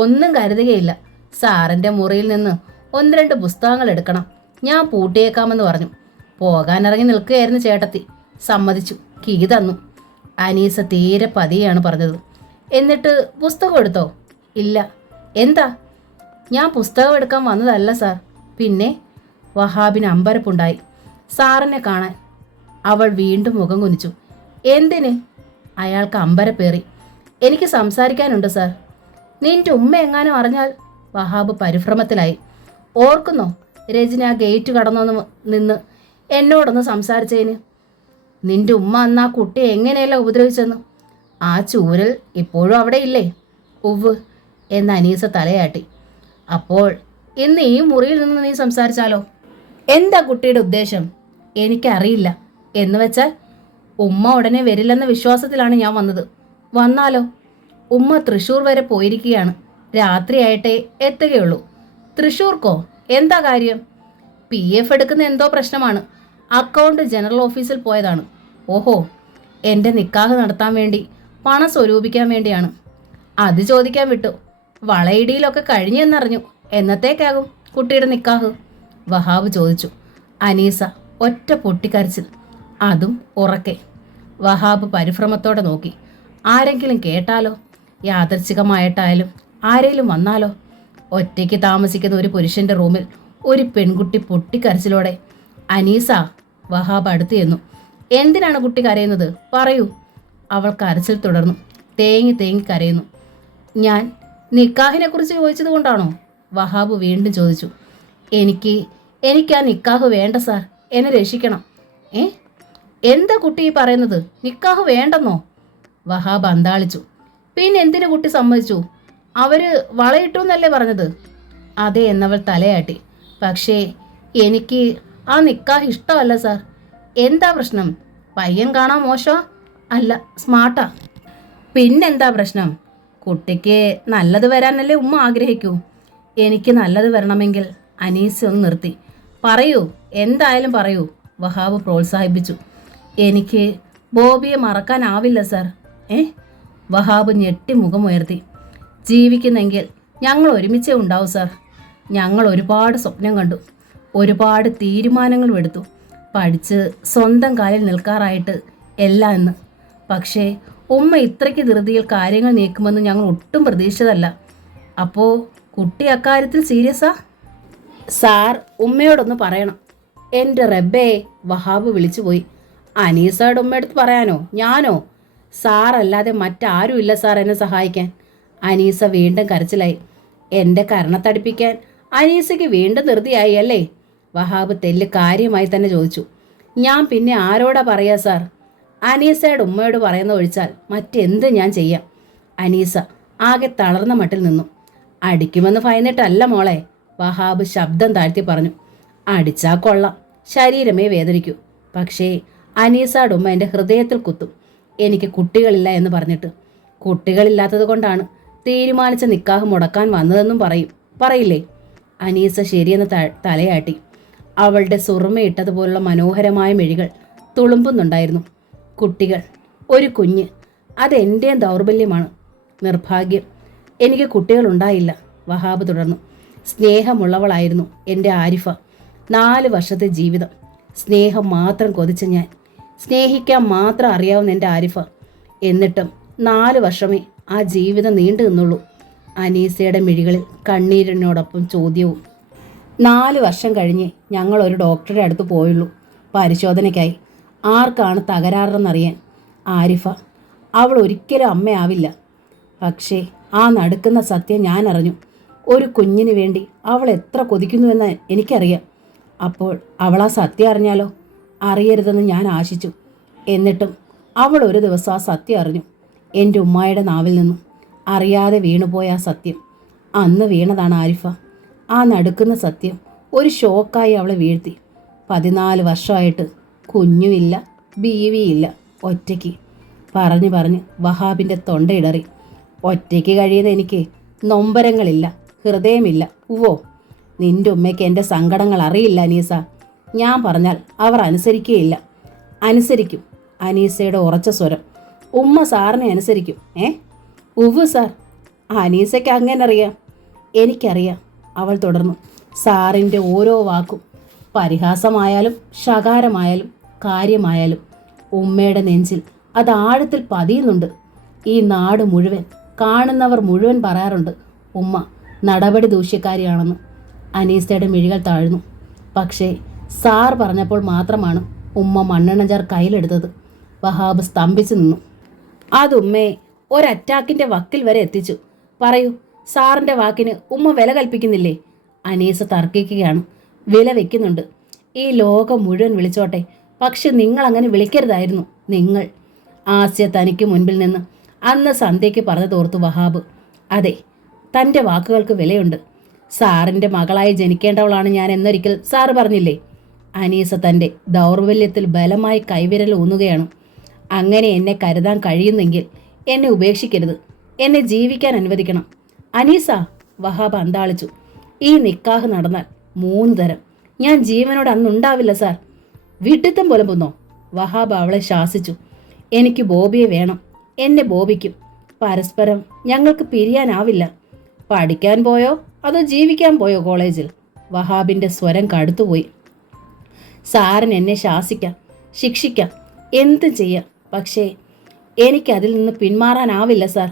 ഒന്നും കരുതുകയില്ല. സാറിൻ്റെ മുറിയിൽ നിന്ന് 1-2 പുസ്തകങ്ങൾ എടുക്കണം. ഞാൻ പൂട്ടിയേക്കാമെന്ന് പറഞ്ഞു. പോകാനിറങ്ങി നിൽക്കുകയായിരുന്നു ചേട്ടത്തി. സമ്മതിച്ചു. കീ തന്നു. അനീസ തീരെ പതിയാണ് പറഞ്ഞത്. എന്നിട്ട് പുസ്തകം എടുത്തോ? ഇല്ല. എന്താ? ഞാൻ പുസ്തകം എടുക്കാൻ വന്നതല്ല സാർ. പിന്നെ? വഹാബിന് അമ്പരപ്പുണ്ടായി. സാറിനെ കാണാൻ. അവൾ വീണ്ടും മുഖം കുനിച്ചു. എന്തിന്? അയാൾക്ക് അമ്പരപ്പേറി. എനിക്ക് സംസാരിക്കാനുണ്ട് സാർ. നിന്റെ ഉമ്മ എങ്ങാനും അറിഞ്ഞാൽ? വഹാബ് പരിഭ്രമത്തിലായി. ഓർക്കുന്നോ രചന ഗേറ്റ് കടന്നു നിന്ന് എന്നോടൊന്ന് സംസാരിച്ചതിന്? നിന്റെ ഉമ്മ അന്ന് ആ കുട്ടിയെ എങ്ങനെയല്ല ഉപദ്രവിച്ചെന്ന്. ആ ചൂരൽ ഇപ്പോഴും അവിടെ ഇല്ലേ? ഉവ് എന്ന് അനീസ തലയാട്ടി. അപ്പോൾ ഇന്ന് ഈ മുറിയിൽ നിന്ന് നീ സംസാരിച്ചാലോ? എന്താ കുട്ടിയുടെ ഉദ്ദേശം? എനിക്കറിയില്ല. എന്ന് വെച്ചാൽ ഉമ്മ ഉടനെ വരില്ലെന്ന വിശ്വാസത്തിലാണ് ഞാൻ വന്നത്. വന്നാലോ? ഉമ്മ തൃശ്ശൂർ വരെ പോയിരിക്കുകയാണ്. രാത്രിയായിട്ടേ എത്തുകയുള്ളൂ. തൃശ്ശൂർക്കോ? എന്താ കാര്യം? PF എടുക്കുന്ന എന്തോ പ്രശ്നമാണ്. അക്കൗണ്ട് ജനറൽ ഓഫീസിൽ പോയതാണ്. ഓഹോ, എൻ്റെ നിക്കാഹ് നടത്താൻ വേണ്ടി പണം സ്വരൂപിക്കാൻ വേണ്ടിയാണ്. അത് ചോദിക്കാൻ വിട്ടു. വളയിടിയിലൊക്കെ കഴിഞ്ഞെന്നറിഞ്ഞു. എന്നത്തേക്കാകും കുട്ടിയുടെ നിക്കാഹ്? വഹാബ് ചോദിച്ചു. അനീസ ഒറ്റ പൊട്ടിക്കരച്ചിൽ, അതും ഉറക്കെ. വഹാബ് പരിഭ്രമത്തോടെ നോക്കി. ആരെങ്കിലും കേട്ടാലോ? യാദർച്ഛികമായിട്ടായാലും ആരെങ്കിലും വന്നാലോ? ഒറ്റയ്ക്ക് താമസിക്കുന്ന ഒരു പുരുഷൻ്റെ റൂമിൽ ഒരു പെൺകുട്ടി പൊട്ടിക്കരച്ചിലോടെ. അനീസ. വഹാബ് അടുത്ത് ചെന്നു. എന്തിനാണ് കുട്ടി കരയുന്നത്? പറയൂ. അവൾ കരച്ചിൽ തുടർന്നു. തേങ്ങി തേങ്ങി കരയുന്നു. ഞാൻ നിക്കാഹിനെ കുറിച്ച് ചോദിച്ചത് കൊണ്ടാണോ? വഹാബ് വീണ്ടും ചോദിച്ചു. എനിക്ക് ആ നിക്കാഹ് വേണ്ട സാർ. എന്നെ രക്ഷിക്കണം. എന്താ കുട്ടി ഈ പറയുന്നത്? നിക്കാഹ് വേണ്ടെന്നോ? വഹാബ് അന്താളിച്ചു. പിന്നെ എന്തിനു കുട്ടി സമ്മതിച്ചു? അവര് വളയിട്ടു എന്നല്ലേ പറഞ്ഞത്? അതെ എന്നവൾ തലയാട്ടി. പക്ഷേ എനിക്ക് ആ നിക്കാഹ് ഇഷ്ടമല്ല സാർ. എന്താ പ്രശ്നം? പയ്യൻ കാണാൻ മോശമാ? അല്ല, സ്മാർട്ടാ. പിന്നെന്താ പ്രശ്നം? കുട്ടിക്ക് നല്ലത് വരാനല്ലേ ഉമ്മ ആഗ്രഹിക്കൂ. എനിക്ക് നല്ലത് വരണമെങ്കിൽ അനീസ് ഒന്ന് നിർത്തി. പറയൂ, എന്തായാലും പറയൂ, വഹാബ് പ്രോത്സാഹിപ്പിച്ചു. എനിക്ക് ബോബിയെ മറക്കാനാവില്ല സാർ. വഹാബ് ഞെട്ടി മുഖമുയർത്തി. ജീവിക്കുന്നെങ്കിൽ ഞങ്ങൾ ഒരുമിച്ചേ ഉണ്ടാവൂ സാർ. ഞങ്ങൾ ഒരുപാട് സ്വപ്നം കണ്ടു, ഒരുപാട് തീരുമാനങ്ങളും എടുത്തു. പഠിച്ച് സ്വന്തം കാലിൽ നിൽക്കാറായിട്ട് എല്ലാം എന്ന്. പക്ഷേ ഉമ്മ ഇത്രയ്ക്ക് ധൃതിയിൽ കാര്യങ്ങൾ നീക്കുമെന്ന് ഞങ്ങൾ ഒട്ടും പ്രതീക്ഷിച്ചതല്ല. അപ്പോൾ കുട്ടി അക്കാര്യത്തിൽ സീരിയസാ? സാർ ഉമ്മയോടൊന്ന് പറയണം. എൻ്റെ റബ്ബേ, വഹാബ് വിളിച്ചുപോയി. അനീസയുടെ ഉമ്മയെടുത്ത് പറയാനോ? ഞാനോ? സാറല്ലാതെ മറ്റാരും ഇല്ല സാർ എന്നെ സഹായിക്കാൻ. അനീസ വീണ്ടും കരച്ചിലായി. എൻ്റെ കരണത്തടിപ്പിക്കാൻ അനീസയ്ക്ക് വീണ്ടും ധൃതിയായി അല്ലേ? വഹാബ് തെല്ല് കാര്യമായി തന്നെ ചോദിച്ചു. ഞാൻ പിന്നെ ആരോടാ പറയാ സാർ? അനീസയുടെ ഉമ്മയോട് പറയുന്ന ഒഴിച്ചാൽ മറ്റെന്ത് ഞാൻ ചെയ്യാം? അനീസ ആകെ തളർന്ന മട്ടിൽ നിന്നു. അടിക്കുമെന്ന് ഭയന്നിട്ടല്ല മോളെ, വഹാബ് ശബ്ദം താഴ്ത്തി പറഞ്ഞു. അടിച്ചാ കൊള്ളാം, ശരീരമേ വേദനിക്കൂ. പക്ഷേ അനീസയുടെ ഉമ്മ എൻ്റെ ഹൃദയത്തിൽ കുത്തും. എനിക്ക് കുട്ടികളില്ല എന്ന് പറഞ്ഞിട്ട്. കുട്ടികളില്ലാത്തത് കൊണ്ടാണ് തീരുമാനിച്ച നിക്കാഹ് മുടക്കാൻ വന്നതെന്നും പറയില്ലേ? അനീസ ശരിയെന്ന് തലയാട്ടി. അവളുടെ സുറുമയിട്ടതുപോലുള്ള മനോഹരമായ മിഴികൾ തുളുമ്പുന്നുണ്ടായിരുന്നു. കുട്ടികൾ, ഒരു കുഞ്ഞ്, അതെൻ്റെയും ദൗർബല്യമാണ്, നിർഭാഗ്യം. എനിക്ക് കുട്ടികളുണ്ടായില്ല, വഹാബ് തുടർന്നു. സ്നേഹമുള്ളവളായിരുന്നു എൻ്റെ ആരിഫ. 4 വർഷത്തെ ജീവിതം, സ്നേഹം മാത്രം കൊതിച്ച ഞാൻ, സ്നേഹിക്കാൻ മാത്രം അറിയാവുന്ന എൻ്റെ ആരിഫ. എന്നിട്ടും 4 വർഷമേ ആ ജീവിതം നീണ്ടു നിന്നുള്ളൂ. അനീസയുടെ മിഴികളിൽ കണ്ണീരിനോടൊപ്പം ചോദ്യവും. 4 വർഷം കഴിഞ്ഞ് ഞങ്ങൾ ഒരു ഡോക്ടറുടെ അടുത്ത് പോയുള്ളൂ, പരിശോധനയ്ക്കായി. ആർക്കാണ് തകരാറെന്നറിയാൻ. ആരിഫ, അവൾ ഒരിക്കലും അമ്മയാവില്ല. പക്ഷേ ആ നടുക്കുന്ന സത്യം ഞാൻ അറിഞ്ഞു. ഒരു കുഞ്ഞിന് വേണ്ടി അവൾ എത്ര കൊതിക്കുന്നുവെന്ന് എനിക്കറിയാം. അപ്പോൾ അവൾ ആ സത്യം അറിഞ്ഞാലോ? അറിയരുതെന്ന് ഞാൻ ആശിച്ചു. എന്നിട്ടും അവൾ ഒരു ദിവസം ആ സത്യം അറിഞ്ഞു, എൻ്റെ ഉമ്മായുടെ നാവിൽ നിന്നും. അറിയാതെ വീണുപോയ ആ സത്യം. അന്ന് വീണതാണ് ആരിഫ. ആ നടുക്കുന്ന സത്യം ഒരു ഷോക്കായി അവളെ വീഴ്ത്തി. 14 വർഷമായിട്ട് കുഞ്ഞുമില്ല, ബീവിയില്ല, ഒറ്റയ്ക്ക്. പറഞ്ഞ് വഹാബിൻ്റെ തൊണ്ടയിടറി. ഒറ്റയ്ക്ക് കഴിയുന്ന എനിക്ക് നൊമ്പരങ്ങളില്ല, ഹൃദയമില്ല. ഉവ്വോ, നിൻ്റെ ഉമ്മയ്ക്ക് എൻ്റെ സങ്കടങ്ങൾ അറിയില്ല അനീസ. ഞാൻ പറഞ്ഞാൽ അവർ അനുസരിക്കുകയില്ല. അനുസരിക്കും. അനീസയുടെ ഉറച്ച സ്വരം. ഉമ്മ സാറിനെ അനുസരിക്കും. ഉവ്വ് സാർ. അനീസയ്ക്ക് അങ്ങനെ അറിയാം. എനിക്കറിയാം, അവൾ തുടർന്നു. സാറിൻ്റെ ഓരോ വാക്കും, പരിഹാസമായാലും ശകാരമായാലും കാര്യമായാലും, ഉമ്മയുടെ നെഞ്ചിൽ അത് ആഴത്തിൽ പതിയുന്നുണ്ട്. ഈ നാട് മുഴുവൻ, കാണുന്നവർ മുഴുവൻ പറയാറുണ്ട് ഉമ്മ നടപടി ദൂഷ്യക്കാരിയാണെന്ന്. അനീസയുടെ മിഴികൾ താഴ്ന്നു. പക്ഷേ സാർ പറഞ്ഞപ്പോൾ മാത്രമാണ് ഉമ്മ മണ്ണെണ്ണജാർ കയ്യിലെടുത്തത്. വഹാബ് സ്തംഭിച്ചു നിന്നു. അതുമ്മയെ ഒരറ്റാക്കിൻ്റെ വക്കിൽ വരെ എത്തിച്ചു. പറയൂ, സാറിൻ്റെ വാക്കിന് ഉമ്മ വില കൽപ്പിക്കുന്നില്ലേ? അനീസ തർക്കിക്കുകയാണ്. വില വയ്ക്കുന്നുണ്ട്. ഈ ലോകം മുഴുവൻ വിളിച്ചോട്ടെ, പക്ഷെ നിങ്ങൾ അങ്ങനെ വിളിക്കരുതായിരുന്നു. നിങ്ങൾ. ആസ്യ തനിക്ക് മുൻപിൽ നിന്ന് അന്ന് സന്ധ്യയ്ക്ക് പറഞ്ഞു തോർത്തു വഹാബ്. അതെ, തൻ്റെ വാക്കുകൾക്ക് വിലയുണ്ട്. സാറിൻ്റെ മകളായി ജനിക്കേണ്ടവളാണ് ഞാൻ എന്നൊരിക്കൽ സാറ് പറഞ്ഞില്ലേ? അനീസ തൻ്റെ ദൗർബല്യത്തിൽ ബലമായി കൈവിരൽ ഊന്നുകയാണ്. അങ്ങനെ എന്നെ കരുതാൻ കഴിയുന്നെങ്കിൽ എന്നെ ഉപേക്ഷിക്കരുത്. എന്നെ ജീവിക്കാൻ അനുവദിക്കണം. അനീസ, വഹാബ് അന്താളിച്ചു. ഈ നിക്കാഹ് നടന്നാൽ 3 തരം ഞാൻ ജീവനോട് അന്നുണ്ടാവില്ല സാർ. വിഡിത്തം പുലമ്പുന്നോ? വഹാബ് അവളെ ശാസിച്ചു. എനിക്ക് ബോബിയെ വേണം, എന്നെ ബോബിക്കും. പരസ്പരം ഞങ്ങൾക്ക് പിരിയാനാവില്ല. പഠിക്കാൻ പോയോ അതോ ജീവിക്കാൻ പോയോ കോളേജിൽ? വഹാബിൻ്റെ സ്വരം കടുത്തുപോയി. സാറിന് എന്നെ ശാസിക്കാം, ശിക്ഷിക്കാം, എന്ത് ചെയ്യാം. പക്ഷേ എനിക്കതിൽ നിന്ന് പിന്മാറാനാവില്ല സാർ.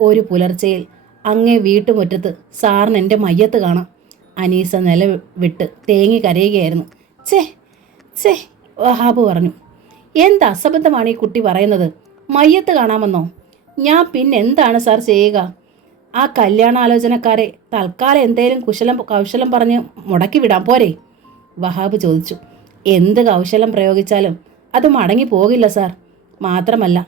ഒരു പുലർച്ചയിൽ അങ്ങേ വീട്ടുമുറ്റത്ത് സാറിന് എൻ്റെ മയ്യത്ത് കാണാം. അനീസ നിലവിട്ട് തേങ്ങി കരയുകയായിരുന്നു. ഛേ, വഹാബ് പറഞ്ഞു. എന്ത് അസംബന്ധമാണ് ഈ കുട്ടി പറയുന്നത്? മയ്യത്ത് കാണാമെന്നോ? ഞാൻ പിന്നെന്താണ് സാർ ചെയ്യുക? ആ കല്യാണാലോചനക്കാരെ തൽക്കാലം എന്തേലും കൗശലം പറഞ്ഞ് മുടക്കി വിടാൻ പോരെ? വഹാബ് ചോദിച്ചു. എന്ത് കൗശലം പ്രയോഗിച്ചാലും അത് മടങ്ങി പോകില്ല സാർ. മാത്രമല്ല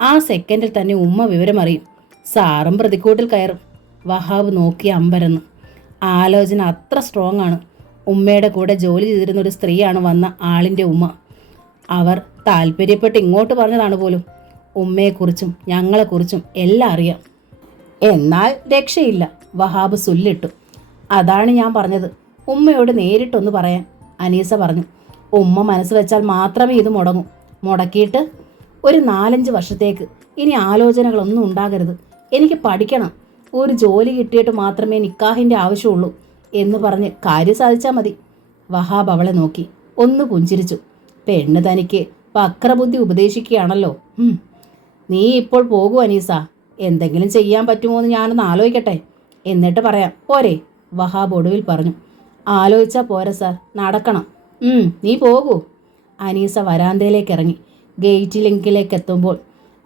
ആ സെക്കൻഡിൽ തന്നെ ഉമ്മ വിവരമറിയും. സാറും പ്രതിക്കൂട്ടിൽ കയറും. വഹാബ് നോക്കി അമ്പരന്നു. ആലോചന അത്ര സ്ട്രോങ് ആണ്. ഉമ്മയുടെ കൂടെ ജോലി ചെയ്തിരുന്ന ഒരു സ്ത്രീയാണ് വന്ന ആളിൻ്റെ ഉമ്മ. അവർ താല്പര്യപ്പെട്ട് ഇങ്ങോട്ട് പറഞ്ഞതാണ് പോലും. ഉമ്മയെക്കുറിച്ചും ഞങ്ങളെക്കുറിച്ചും എല്ലാം അറിയാം. എന്നാൽ രക്ഷയില്ല. വഹാബ് സുല്ലിട്ടു. അതാണ് ഞാൻ പറഞ്ഞത്, ഉമ്മയോട് നേരിട്ടൊന്ന് പറയാൻ. അനീസ പറഞ്ഞു. ഉമ്മ മനസ്സ് വെച്ചാൽ മാത്രമേ ഇത് മുടങ്ങൂ. മുടക്കിയിട്ട് ഒരു 4-5 വർഷത്തേക്ക് ഇനി ആലോചനകളൊന്നും ഉണ്ടാകരുത്. എനിക്ക് പഠിക്കണം. ഒരു ജോലി കിട്ടിയിട്ട് മാത്രമേ നിക്കാഹിൻ്റെ ആവശ്യമുള്ളൂ എന്ന് പറഞ്ഞ് കാര്യം സാധിച്ചാൽ മതി. വഹാബ് അവളെ നോക്കി ഒന്ന് പുഞ്ചിരിച്ചു. പെണ്ണ് തനിക്ക് വക്രബുദ്ധി ഉപദേശിക്കുകയാണല്ലോ. നീ ഇപ്പോൾ പോകൂ അനീസ. എന്തെങ്കിലും ചെയ്യാൻ പറ്റുമോ എന്ന് ഞാനൊന്ന് ആലോചിക്കട്ടെ, എന്നിട്ട് പറയാം പോരെ? വഹാബ് ഒടുവിൽ പറഞ്ഞു. ആലോചിച്ചാൽ പോരെ സാർ, നടക്കണം. നീ പോകൂ. അനീസ വരാന്തയിലേക്ക് ഇറങ്ങി. ഗേറ്റിലിങ്കിലേക്ക് എത്തുമ്പോൾ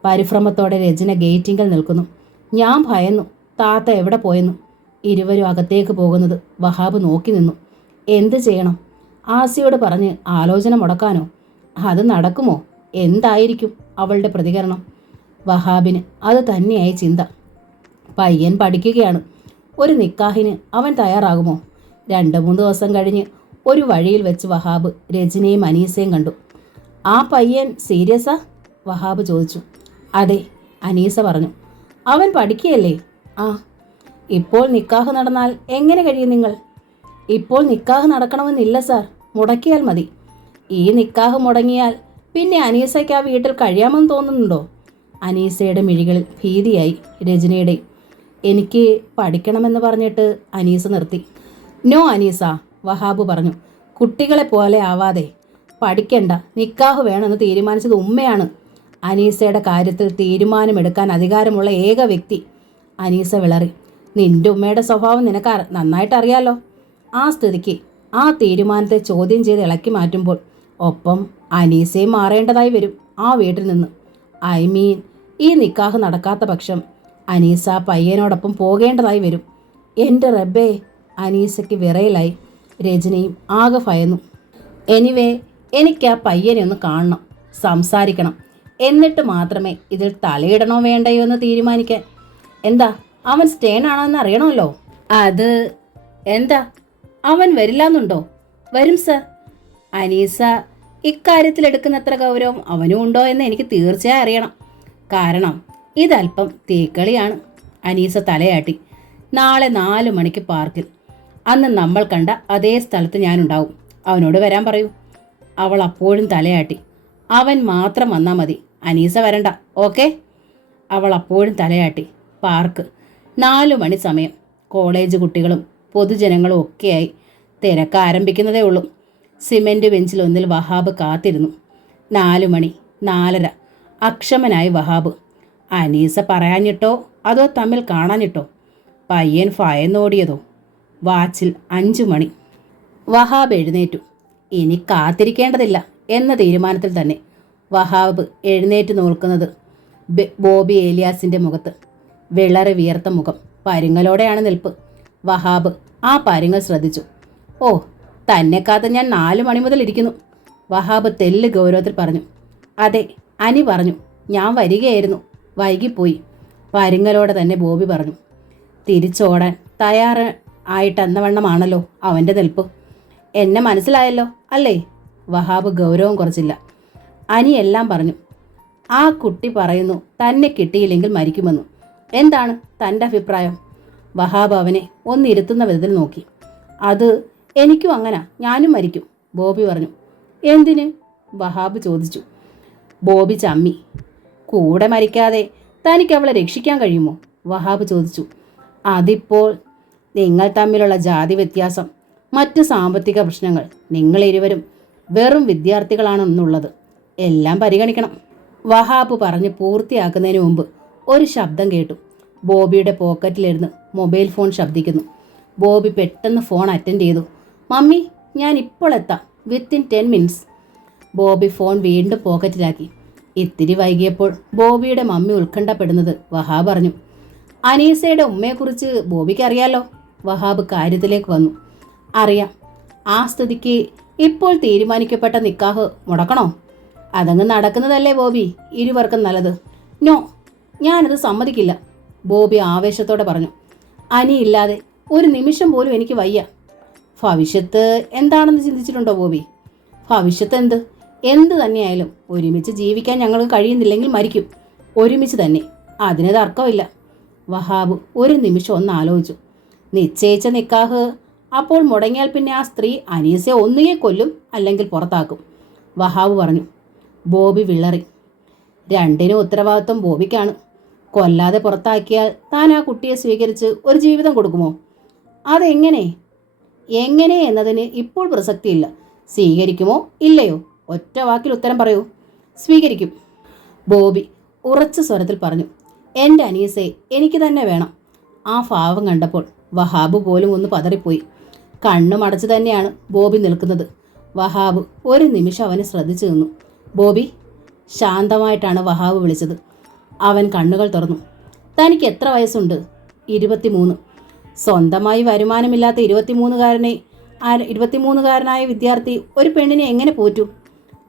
പരിഭ്രമത്തോടെ രചന ഗേറ്റിങ്കിൽ നിൽക്കുന്നു. ഞാൻ ഭയന്നു. താത്ത എവിടെ പോയെന്നു. ഇരുവരും അകത്തേക്ക് പോകുന്നത് വഹാബ് നോക്കി നിന്നു. എന്ത് ചെയ്യണം? ആസിയോട് പറഞ്ഞ് ആലോചന മുടക്കാനോ? അത് നടക്കുമോ? എന്തായിരിക്കും അവളുടെ പ്രതികരണം? വഹാബിന് അത് തന്നെയായി ചിന്ത. പയ്യൻ പഠിക്കുകയാണ്. ഒരു നിക്കാഹിന് അവൻ തയ്യാറാകുമോ? 2-3 ദിവസം കഴിഞ്ഞ് ഒരു വഴിയിൽ വെച്ച് വഹാബ് രജനിയും അനീസയും കണ്ടു. ആ പയ്യൻ സീരിയസാ? വഹാബ് ചോദിച്ചു. അതെ, അനീസ പറഞ്ഞു. അവൻ പഠിക്കുകയല്ലേ? ആ. ഇപ്പോൾ നിക്കാഹ് നടന്നാൽ എങ്ങനെ കഴിയും നിങ്ങൾ? ഇപ്പോൾ നിക്കാഹ് നടക്കണമെന്നില്ല സാർ, മുടക്കിയാൽ മതി. ഈ നിക്കാഹ് മുടങ്ങിയാൽ പിന്നെ അനീസയ്ക്ക് ആ വീട്ടിൽ കഴിയാമെന്ന് തോന്നുന്നുണ്ടോ? അനീസയുടെ മിഴികളിൽ ഭീതിയായി. രജനിയുടെ. എനിക്ക് പഠിക്കണമെന്ന് പറഞ്ഞിട്ട് അനീസ നിർത്തി. നോ അനീസ, വഹാബ് പറഞ്ഞു. കുട്ടികളെ പോലെ ആവാതെ പഠിക്കണ്ട. നിക്കാഹ് വേണമെന്ന് തീരുമാനിച്ചത് ഉമ്മയാണ്. അനീസയുടെ കാര്യത്തിൽ തീരുമാനമെടുക്കാൻ അധികാരമുള്ള ഏക വ്യക്തി. അനീസ വിളറി. നിന്റെ ഉമ്മയുടെ സ്വഭാവം നിനക്ക് നന്നായിട്ട് അറിയാലോ. ആ സ്ഥിതിക്ക് ആ തീരുമാനത്തെ ചോദ്യം ചെയ്ത് ഇളക്കി മാറ്റുമ്പോൾ ഒപ്പം അനീസയും മാറേണ്ടതായി വരും ആ വീട്ടിൽ നിന്ന്. ഈ നിക്കാഹ് നടക്കാത്ത പക്ഷം അനീസ പയ്യനോടൊപ്പം പോകേണ്ടതായി വരും. എൻ്റെ റബ്ബേ! അനീസയ്ക്ക് വിറയിലായി. രജനിയും ആകെ ഭയന്നു. എനിവേ, എനിക്ക് ആ പയ്യനെ ഒന്ന് കാണണം, സംസാരിക്കണം. എന്നിട്ട് മാത്രമേ ഇതിൽ തലയിടണോ വേണ്ടയോ എന്ന് തീരുമാനിക്കാൻ. എന്താ, അവൻ സ്റ്റേൺ ആണോ എന്ന് അറിയണമല്ലോ. അത് എന്താ, അവൻ വരില്ലാന്നുണ്ടോ? വരും സർ. അനീസ ഇക്കാര്യത്തിൽ എടുക്കുന്നത്ര ഗൗരവം അവനും ഉണ്ടോ എന്ന് എനിക്ക് തീർച്ചയായും അറിയണം. കാരണം ഇതല്പം തീക്കളിയാണ്. അനീസ തലയാട്ടി. നാളെ 4 മണിക്ക് പാർക്കിൽ. അന്ന് നമ്മൾ കണ്ട അതേ സ്ഥലത്ത് ഞാനുണ്ടാവും. അവനോട് വരാൻ പറയൂ. അവൾ അപ്പോഴും തലയാട്ടി. അവൻ മാത്രം വന്നാൽ മതി, അനീസ വരണ്ട, ഓക്കെ? അവൾ അപ്പോഴും തലയാട്ടി. പാർക്ക്. 4 മണി സമയം. കോളേജ് കുട്ടികളും പൊതുജനങ്ങളും ഒക്കെയായി. തിരക്ക് ആരംഭിക്കുന്നതേ ഉള്ളൂ. സിമെൻറ്റ് ബെഞ്ചിലൊന്നിൽ വഹാബ് കാത്തിരുന്നു. 4 മണി, 4:30. അക്ഷമനായി വഹാബ്. അനീസ പറയാഞ്ഞിട്ടോ അതോ തമ്മിൽ കാണാഞ്ഞിട്ടോ? പയ്യൻ ഭയന്നോടിയതോ? വാച്ചിൽ 5 മണി. വഹാബ് എഴുന്നേറ്റു. ഇനി കാത്തിരിക്കേണ്ടതില്ല എന്ന തീരുമാനത്തിൽ തന്നെ. വഹാബ് എഴുന്നേറ്റ് നോക്കുന്നത് ബോബി ഏലിയാസിൻ്റെ മുഖത്ത്. വിളറി വിയർത്ത മുഖം, പരുങ്ങലോടെയാണ് നിൽപ്പ്. വഹാബ് ആ പരുങ്ങൽ ശ്രദ്ധിച്ചു. ഓ, തന്നെ കാത്ത് ഞാൻ 4 മണി മുതൽ ഇരിക്കുന്നു. വഹാബ് തെല്ല് ഗൗരവത്തിൽ പറഞ്ഞു. അതെ, അനി പറഞ്ഞു. ഞാൻ വരികയായിരുന്നു, വൈകിപ്പോയി. പരുങ്ങലോടെ തന്നെ ബോബി പറഞ്ഞു. തിരിച്ചോടാൻ തയ്യാറായിട്ടെന്നവണ്ണമാണല്ലോ അവൻ്റെ നിൽപ്പ്. എന്നെ മനസ്സിലായല്ലോ അല്ലേ? വഹാബ് ഗൗരവം കുറച്ചില്ല. അനി എല്ലാം പറഞ്ഞു. ആ കുട്ടി പറയുന്നു തന്നെ കിട്ടിയില്ലെങ്കിൽ മരിക്കുമെന്ന്. എന്താണ് തൻ്റെ അഭിപ്രായം? വഹാബ് അവനെ ഒന്നിരുത്തുന്ന വിധത്തിൽ നോക്കി. അത് എനിക്കും അങ്ങനെ, ഞാനും മരിക്കും, ബോബി പറഞ്ഞു. എന്തിന്? വഹാബ് ചോദിച്ചു. ബോബി ചമ്മി. കൂടെ മരിക്കാതെ തനിക്ക് അവളെ രക്ഷിക്കാൻ കഴിയുമോ? വഹാബ് ചോദിച്ചു. അതിപ്പോൾ നിങ്ങൾ തമ്മിലുള്ള ജാതി വ്യത്യാസം, മറ്റ് സാമ്പത്തിക പ്രശ്നങ്ങൾ, നിങ്ങളിരുവരും വെറും വിദ്യാർത്ഥികളാണെന്നുള്ളത് എല്ലാം പരിഗണിക്കണം. വഹാബ് പറഞ്ഞ് പൂർത്തിയാക്കുന്നതിന് മുമ്പ് ഒരു ശബ്ദം കേട്ടു. ബോബിയുടെ പോക്കറ്റിലിരുന്ന് മൊബൈൽ ഫോൺ ശബ്ദിക്കുന്നു. ബോബി പെട്ടെന്ന് ഫോൺ അറ്റൻഡ് ചെയ്തു. മമ്മി, ഞാൻ ഇപ്പോൾ എത്താം, വിത്തിൻ 10 മിനിറ്റ്സ്. ബോബി ഫോൺ വീണ്ടും പോക്കറ്റിലാക്കി. ഇത്തിരി വൈകിയപ്പോൾ ബോബിയുടെ മമ്മി ഉത്കണ്ഠപ്പെടുന്നത് വഹാബ് അറിഞ്ഞു. അനീസയുടെ ഉമ്മയെക്കുറിച്ച് ബോബിക്ക് അറിയാലോ. വഹാബ് കാര്യത്തിലേക്ക് വന്നു. അറിയാം. ആ സ്ഥിതിക്ക് ഇപ്പോൾ തീരുമാനിക്കപ്പെട്ട നിക്കാഹ് മുടക്കണോ? അതങ്ങ് നടക്കുന്നതല്ലേ ബോബി, ഇരുവർക്കും നല്ലത്. നോ, ഞാനത് സമ്മതിക്കില്ല, ബോബി ആവേശത്തോടെ പറഞ്ഞു. അനിയില്ലാതെ ഒരു നിമിഷം പോലും എനിക്ക് വയ്യ. ഭവിഷ്യത്ത് എന്താണെന്ന് ചിന്തിച്ചിട്ടുണ്ടോ ബോബി? ഭവിഷ്യത്ത് എന്ത് തന്നെയായാലും ഒരുമിച്ച് ജീവിക്കാൻ ഞങ്ങൾക്ക് കഴിയുന്നില്ലെങ്കിൽ മരിക്കും, ഒരുമിച്ച് തന്നെ, അതിന് തർക്കമില്ല. വഹാബ് ഒരു നിമിഷം ഒന്ന് ആലോചിച്ചു. നിശ്ചയിച്ച നിക്കാഹ് അപ്പോൾ മുടങ്ങിയാൽ പിന്നെ ആ സ്ത്രീ അനീസയെ ഒന്നുകെ കൊല്ലും, അല്ലെങ്കിൽ പുറത്താക്കും, വഹാബ് പറഞ്ഞു. ബോബി വിളറി. രണ്ടിനും ഉത്തരവാദിത്വം ബോബിക്കാണ്. കൊല്ലാതെ പുറത്താക്കിയാൽ താൻ ആ കുട്ടിയെ സ്വീകരിച്ച് ഒരു ജീവിതം കൊടുക്കുമോ? അതെങ്ങനെ എന്നതിന് ഇപ്പോൾ പ്രസക്തിയില്ല. സ്വീകരിക്കുമോ ഇല്ലയോ? ഒറ്റ വാക്കിൽ ഉത്തരം പറയൂ. സ്വീകരിക്കും, ബോബി ഉറച്ച സ്വരത്തിൽ പറഞ്ഞു. എൻ്റെ അനീസയെ എനിക്ക് തന്നെ വേണം. ആ ഭാവം കണ്ടപ്പോൾ വഹാബ് പോലും ഒന്ന് പതറിപ്പോയി. കണ്ണുമടച്ച് തന്നെയാണ് ബോബി നിൽക്കുന്നത്. വഹാബ് ഒരു നിമിഷം അവനെ ശ്രദ്ധിച്ചു നിന്നു. ബോബി, ശാന്തമായിട്ടാണ് വഹാബ് വിളിച്ചത്. അവൻ കണ്ണുകൾ തുറന്നു. തനിക്ക് എത്ര വയസ്സുണ്ട്? 23. സ്വന്തമായി വരുമാനമില്ലാത്ത 23കാരനായ വിദ്യാർത്ഥി ഒരു പെണ്ണിനെ എങ്ങനെ പോറ്റു?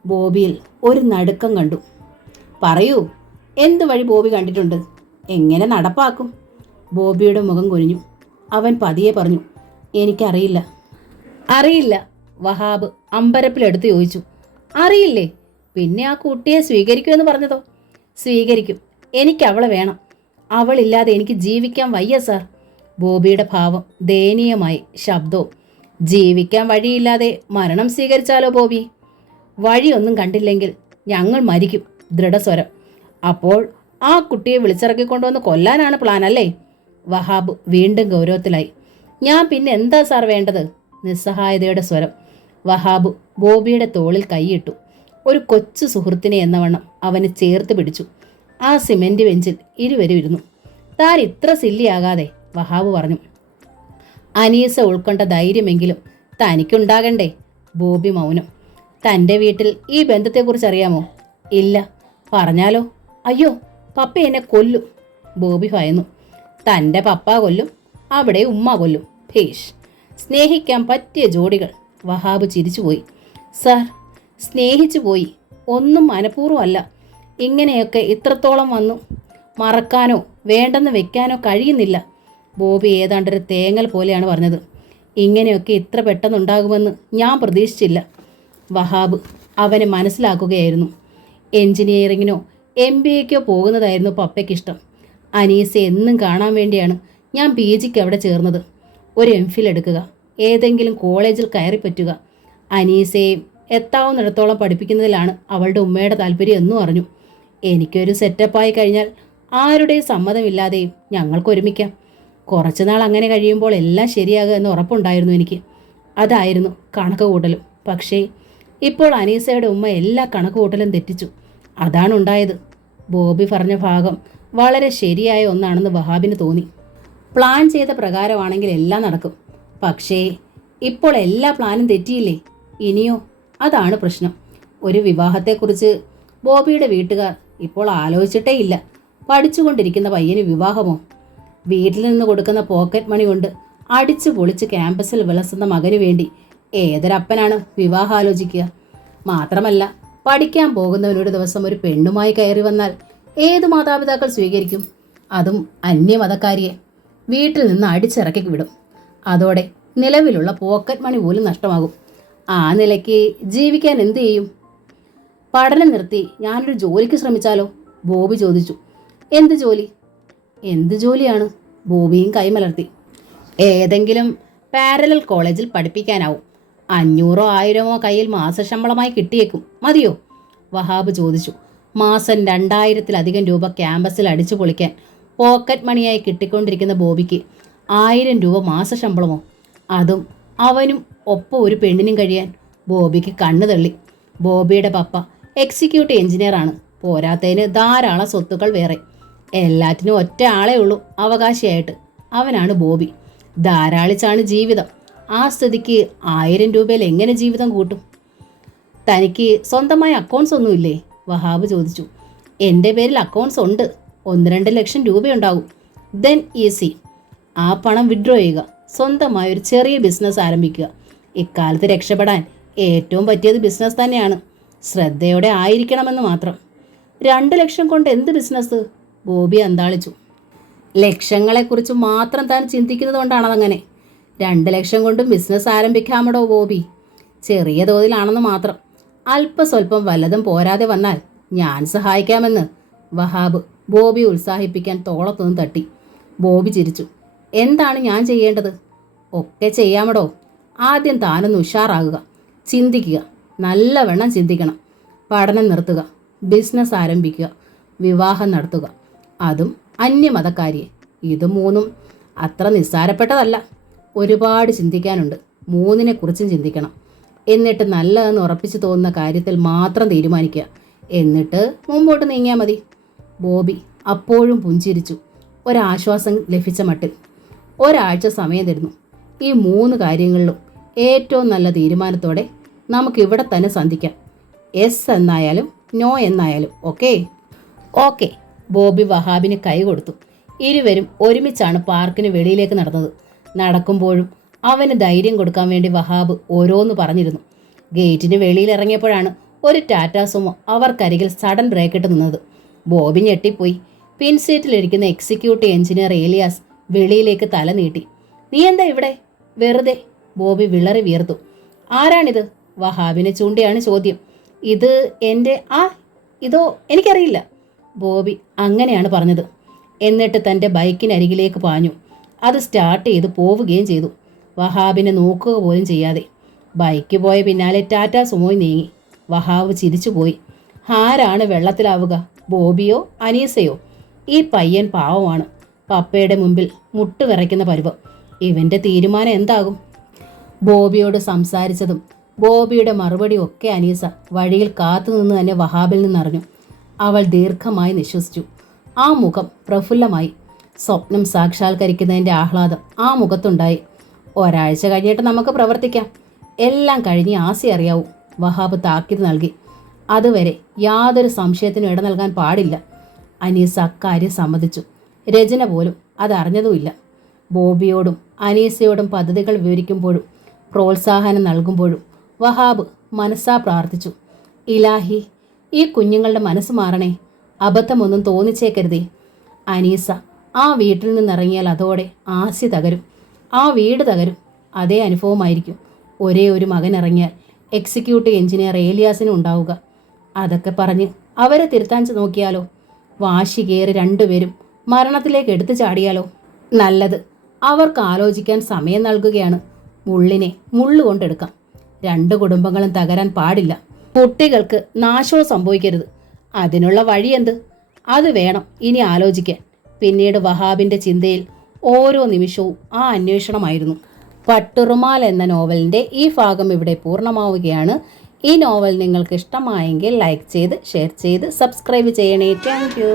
ബോബിയിൽ ഒരു നടുക്കം കണ്ടു. പറയൂ, എന്ത് വഴി ബോബി കണ്ടിട്ടുണ്ട്? എങ്ങനെ നടപ്പാക്കും? ബോബിയുടെ മുഖം കുനിഞ്ഞു. അവൻ പതിയെ പറഞ്ഞു, എനിക്കറിയില്ല. അറിയില്ല, വഹാബ് അമ്പരപ്പിലെടുത്ത് ചോദിച്ചു. അറിയില്ലേ? പിന്നെ ആ കുട്ടിയെ സ്വീകരിക്കുമെന്ന് പറഞ്ഞതോ? സ്വീകരിക്കും, എനിക്ക് അവളെ വേണം. അവളില്ലാതെ എനിക്ക് ജീവിക്കാൻ വയ്യ സാർ. ബോബിയുടെ ഭാവം ദയനീയമായി, ശബ്ദവും. ജീവിക്കാൻ വഴിയില്ലാതെ മരണം സ്വീകരിച്ചാലോ ബോബി? വഴിയൊന്നും കണ്ടില്ലെങ്കിൽ ഞങ്ങൾ മരിക്കും, ദൃഢസ്വരം. അപ്പോൾ ആ കുട്ടിയെ വിളിച്ചിറക്കിക്കൊണ്ടുവന്ന് കൊല്ലാനാണ് പ്ലാൻ അല്ലേ? വഹാബ് വീണ്ടും ഗൗരവത്തിലായി. ഞാൻ പിന്നെ എന്താ സാർ വേണ്ടത്? നിസ്സഹായതയുടെ സ്വരം. വഹാബ് ബോബിയുടെ തോളിൽ കൈയിട്ടു. ഒരു കൊച്ചു സുഹൃത്തിനെ എന്നവണ്ണം അവന് ചേർത്ത് പിടിച്ചു. ആ സിമെന്റ് ബെഞ്ചിൽ ഇരുവരും ഇരുന്നു. താൻ ഇത്ര സില്ലിയാകാതെ, വഹാബ് പറഞ്ഞു. അനീസ ഉൾക്കൊണ്ട ധൈര്യമെങ്കിലും തനിക്കുണ്ടാകണ്ടേ? ബോബി മൗനം. തൻ്റെ വീട്ടിൽ ഈ ബന്ധത്തെക്കുറിച്ച് അറിയാമോ? ഇല്ല. പറഞ്ഞാലോ? അയ്യോ, പപ്പ എന്നെ കൊല്ലും, ബോബി ഭയന്നു. തൻ്റെ പപ്പ കൊല്ലും, അവിടെ ഉമ്മ കൊല്ലും. ഭേഷ്, സ്നേഹിക്കാൻ പറ്റിയ ജോഡികൾ. വഹാബ് ചിരിച്ചുപോയി. സാർ, സ്നേഹിച്ചു പോയി, ഒന്നും മനഃപൂർവ്വമല്ല. ഇങ്ങനെയൊക്കെ ഇത്രത്തോളം വന്നു. മറക്കാനോ വേണ്ടെന്ന് വെക്കാനോ കഴിയുന്നില്ല. ബോബി ഏതാണ്ടൊരു തേങ്ങൽ പോലെയാണ് പറഞ്ഞത്. ഇങ്ങനെയൊക്കെ ഇത്ര പെട്ടെന്നുണ്ടാകുമെന്ന് ഞാൻ പ്രതീക്ഷിച്ചില്ല. വഹാബ് അവനെ മനസ്സിലാക്കുകയായിരുന്നു. എൻജിനീയറിങ്ങിനോ MBAക്കോ പോകുന്നതായിരുന്നു പപ്പയ്ക്കിഷ്ടം. അനീസെ എന്നും കാണാൻ വേണ്ടിയാണ് ഞാൻ PGക്ക് അവിടെ ചേർന്നത്. ഒരു MPhil എടുക്കുക, ഏതെങ്കിലും കോളേജിൽ കയറി പറ്റുക. അനീസയെയും എത്താവുന്നിടത്തോളം പഠിപ്പിക്കുന്നതിലാണ് അവളുടെ ഉമ്മയുടെ താല്പര്യം എന്നും അറിഞ്ഞു. എനിക്കൊരു സെറ്റപ്പായി കഴിഞ്ഞാൽ ആരുടെയും സമ്മതമില്ലാതെയും ഞങ്ങൾക്ക് ഒരുമിക്കാം. കുറച്ചുനാൾ അങ്ങനെ കഴിയുമ്പോൾ എല്ലാം ശരിയാകുക എന്ന് ഉറപ്പുണ്ടായിരുന്നു എനിക്ക്. അതായിരുന്നു കണക്ക് കൂട്ടലും. പക്ഷേ ഇപ്പോൾ അനീസയുടെ ഉമ്മ എല്ലാ കണക്ക് കൂട്ടലും തെറ്റിച്ചു. അതാണ് ഉണ്ടായത്. ബോബി പറഞ്ഞ ഭാഗം വളരെ ശരിയായ ഒന്നാണെന്ന് വഹാബിന് തോന്നി. പ്ലാൻ ചെയ്ത പ്രകാരമാണെങ്കിൽ എല്ലാം നടക്കും. പക്ഷേ ഇപ്പോൾ എല്ലാ പ്ലാനും തെറ്റിയില്ലേ? ഇനിയോ? അതാണ് പ്രശ്നം. ഒരു വിവാഹത്തെക്കുറിച്ച് ബോബിയുടെ വീട്ടുകാർ ഇപ്പോൾ ആലോചിച്ചിട്ടേ ഇല്ല. പഠിച്ചുകൊണ്ടിരിക്കുന്ന പയ്യന് വിവാഹമോ? വീട്ടിൽ നിന്ന് കൊടുക്കുന്ന പോക്കറ്റ് മണി കൊണ്ട് അടിച്ചു പൊളിച്ച് ക്യാമ്പസിൽ വിളസുന്ന മകനു വേണ്ടി ഏതൊരപ്പനാണ് വിവാഹം ആലോചിക്കുക? മാത്രമല്ല, പഠിക്കാൻ പോകുന്നവനൊരു ദിവസം ഒരു പെണ്ണുമായി കയറി വന്നാൽ ഏത് മാതാപിതാക്കൾ സ്വീകരിക്കും? അതും അന്യമതക്കാരിയെ വീട്ടിൽ നിന്ന് അടിച്ചിറക്കി വിടും. അതോടെ നിലവിലുള്ള പോക്കറ്റ് മണി പോലും നഷ്ടമാകും. ആ നിലയ്ക്ക് ജീവിക്കാൻ എന്തു ചെയ്യും? പഠനം നിർത്തി ഞാനൊരു ജോലിക്ക് ശ്രമിച്ചാലോ? ബോബി ചോദിച്ചു. എന്ത് ജോലി? എന്ത് ജോലിയാണ്? ബോബിയും കൈമലർത്തി. ഏതെങ്കിലും പാരലൽ കോളേജിൽ പഠിപ്പിക്കാനാവും. 500 1000 കയ്യിൽ മാസശമ്പളമായി കിട്ടിയേക്കും. മതിയോ? വഹാബ് ചോദിച്ചു. മാസം 2000-ലധികം രൂപ ക്യാമ്പസിൽ അടിച്ചു പൊളിക്കാൻ പോക്കറ്റ് മണിയായി കിട്ടിക്കൊണ്ടിരിക്കുന്ന ബോബിക്ക് 1000 രൂപ മാസശമ്പളമോ? അതും അവനും ഒപ്പം ഒരു പെണ്ണിനും കഴിയാൻ? ബോബിക്ക് കണ്ണു തള്ളി. ബോബിയുടെ പപ്പ എക്സിക്യൂട്ടീവ് എഞ്ചിനീയറാണ്. പോരാത്തതിന് ധാരാളം സ്വത്തുക്കൾ വേറെ. എല്ലാറ്റിനും ഒറ്റ ആളേ ഉള്ളൂ അവകാശിയായിട്ട്. അവനാണ് ബോബി. ധാരാളിച്ചാണ് ജീവിതം. ആ സ്ഥിതിക്ക് 1000 രൂപയിൽ എങ്ങനെ ജീവിതം കൂട്ടും? തനിക്ക് സ്വന്തമായി അക്കൗണ്ട്സ് ഒന്നുമില്ലേ? വഹാബ് ചോദിച്ചു. എൻ്റെ പേരിൽ അക്കൗണ്ട്സ് ഉണ്ട്. 1-2 ലക്ഷം രൂപയുണ്ടാകും. Then easy. ആ പണം വിഡ്രോ ചെയ്യുക. സ്വന്തമായി ഒരു ചെറിയ ബിസിനസ് ആരംഭിക്കുക. ഇക്കാലത്ത് രക്ഷപ്പെടാൻ ഏറ്റവും പറ്റിയത് ബിസിനസ് തന്നെയാണ്. ശ്രദ്ധയോടെ ആയിരിക്കണമെന്ന് മാത്രം. 2 ലക്ഷം കൊണ്ട് എന്ത് ബിസിനസ്? ബോബി അന്താളിച്ചു. ലക്ഷങ്ങളെക്കുറിച്ച് മാത്രം താൻ ചിന്തിക്കുന്നത് കൊണ്ടാണതങ്ങനെ. 2 ലക്ഷം കൊണ്ടും ബിസിനസ് ആരംഭിക്കാമടോ ബോബി. ചെറിയ തോതിലാണെന്ന് മാത്രം. അല്പസ്വല്പം വല്ലതും പോരാതെ വന്നാൽ ഞാൻ സഹായിക്കാമെന്ന് വഹാബ് ബോബി ഉത്സാഹിപ്പിക്കാൻ തോളത്തൊന്ന് തട്ടി. ബോബി ചിരിച്ചു. എന്താണ് ഞാൻ ചെയ്യേണ്ടത്? ഒക്കെ ചെയ്യാമടോ. ആദ്യം താനൊന്ന് ഉഷാറാകുക, ചിന്തിക്കുക, നല്ലവണ്ണം ചിന്തിക്കണം. പഠനം നിർത്തുക, ബിസിനസ് ആരംഭിക്കുക, വിവാഹം നടത്തുക, അതും അന്യമതക്കാരിയെ. ഇത് 3 അത്ര നിസ്സാരപ്പെട്ടതല്ല. ഒരുപാട് ചിന്തിക്കാനുണ്ട്. 3നെക്കുറിച്ചും ചിന്തിക്കണം. എന്നിട്ട് നല്ലതെന്ന് ഉറപ്പിച്ചു തോന്നുന്ന കാര്യത്തിൽ മാത്രം തീരുമാനിക്കുക. എന്നിട്ട് മുമ്പോട്ട് നീങ്ങിയാൽ മതി. ബോബി അപ്പോഴും പുഞ്ചിരിച്ചു, ഒരാശ്വാസം ലഭിച്ച മട്ടിൽ. ഒരാഴ്ച സമയം തരുന്നു. ഈ 3 കാര്യങ്ങളിലും ഏറ്റവും നല്ല തീരുമാനത്തോടെ നമുക്കിവിടെ തന്നെ സന്ധിക്കാം. യെസ് എന്നായാലും നോ എന്നായാലും. ഓക്കെ. ബോബി വഹാബിന് കൈ കൊടുത്തു. ഇരുവരും ഒരുമിച്ചാണ് പാർക്കിന് വെളിയിലേക്ക് നടന്നത്. നടക്കുമ്പോഴും അവന് ധൈര്യം കൊടുക്കാൻ വേണ്ടി വഹാബ് ഓരോന്ന് പറഞ്ഞിരുന്നു. ഗേറ്റിന് വെളിയിൽ ഇറങ്ങിയപ്പോഴാണ് ഒരു ടാറ്റാ സുമോ അവർക്കരികിൽ സഡൻ ബ്രേക്കിട്ട് നിന്നത്. ബോബി ഞെട്ടിപ്പോയി. പിൻസീറ്റിലിരിക്കുന്ന എക്സിക്യൂട്ടീവ് എഞ്ചിനീയർ ഏലിയാസ് വെളിയിലേക്ക് തല നീട്ടി. നീ എന്താ ഇവിടെ? വെറുതെ. ബോബി വിളറി വിയർത്തു. ആരാണിത്? വഹാബിനെ ചൂണ്ടിയാണ് ചോദ്യം. ഇത് എൻ്റെ ഇതോ എനിക്കറിയില്ല. ബോബി അങ്ങനെയാണ് പറഞ്ഞത്. എന്നിട്ട് തൻ്റെ ബൈക്കിനരികിലേക്ക് പാഞ്ഞു. അത് സ്റ്റാർട്ട് ചെയ്ത് പോവുകയും ചെയ്തു. വഹാബിനെ നോക്കുക പോലും ചെയ്യാതെ. ബൈക്ക് പോയ പിന്നാലെ ടാറ്റാ സുമോയ് നീങ്ങി. വഹാബ് ചിരിച്ചുപോയി. ആരാണ് വെള്ളത്തിലാവുക? ബോബിയോ അനീസയോ? ഈ പയ്യൻ പാവമാണ്. പപ്പയുടെ മുമ്പിൽ മുട്ടുവിറയ്ക്കുന്ന പരുവം. ഇവൻ്റെ തീരുമാനം എന്താകും? ബോബിയോട് സംസാരിച്ചതും ബോബിയുടെ മറുപടി ഒക്കെ അനീസ വഴിയിൽ കാത്തുനിന്ന് തന്നെ വഹാബിൽ നിന്നറിഞ്ഞു. അവൾ ദീർഘമായി നിശ്വസിച്ചു. ആ മുഖം പ്രഫുല്ലമായി. സ്വപ്നം സാക്ഷാത്കരിക്കുന്നതിൻ്റെ ആഹ്ലാദം ആ മുഖത്തുണ്ടായി. ഒരാഴ്ച കഴിഞ്ഞിട്ട് നമുക്ക് പ്രവർത്തിക്കാം. എല്ലാം കഴിഞ്ഞ് ആസി അറിയാവൂ. വഹാബ് താക്കീത് നൽകി. അതുവരെ യാതൊരു സംശയത്തിനും ഇട നൽകാൻ പാടില്ല. അനീസ അക്കാര്യം സമ്മതിച്ചു. രചന പോലും അതറിഞ്ഞതുമില്ല. ബോബിയോടും അനീസയോടും പദ്ധതികൾ വിവരിക്കുമ്പോഴും പ്രോത്സാഹനം നൽകുമ്പോഴും വഹാബ് മനസ്സാ പ്രാർത്ഥിച്ചു. ഇലാഹി, ഈ കുഞ്ഞുങ്ങളുടെ മനസ്സ് മാറണേ. അബദ്ധമൊന്നും തോന്നിച്ചേക്കരുതേ. അനീസ ആ വീട്ടിൽ നിന്നിറങ്ങിയാൽ അതോടെ ആസി തകരും, ആ വീട് തകരും. അതേ അനുഭവമായിരിക്കും ഒരേ ഒരു മകൻ ഇറങ്ങിയാൽ എക്സിക്യൂട്ടീവ് എഞ്ചിനീയർ ഏലിയാസിനും ഉണ്ടാവുക. അതൊക്കെ പറഞ്ഞ് അവരെ തിരുത്താൻ നോക്കിയാലോ? വാശി കയറി രണ്ടുപേരും മരണത്തിലേക്ക് എടുത്തു ചാടിയാലോ? നല്ലത്. അവർക്ക് ആലോചിക്കാൻ സമയം നൽകുകയാണ്. മുള്ളിനെ മുള്ളുകൊണ്ടെടുക്കാം. 2 കുടുംബങ്ങളും തകരാൻ പാടില്ല. കുട്ടികൾക്ക് നാശവും സംഭവിക്കരുത്. അതിനുള്ള വഴിയെന്ത്? അത് വേണം ഇനി ആലോചിക്കാൻ. പിന്നീട് വഹാബിൻ്റെ ചിന്തയിൽ ഓരോ നിമിഷവും ആ അന്വേഷണമായിരുന്നു. പട്ടുറുമാൽ എന്ന നോവലിൻ്റെ ഈ ഭാഗം ഇവിടെ പൂർണ്ണമാവുകയാണ്. ഈ നോവൽ നിങ്ങൾക്ക് ഇഷ്ടമായെങ്കിൽ ലൈക്ക് ചെയ്ത്, ഷെയർ ചെയ്ത്, സബ്സ്ക്രൈബ് ചെയ്യണേ. Thank you.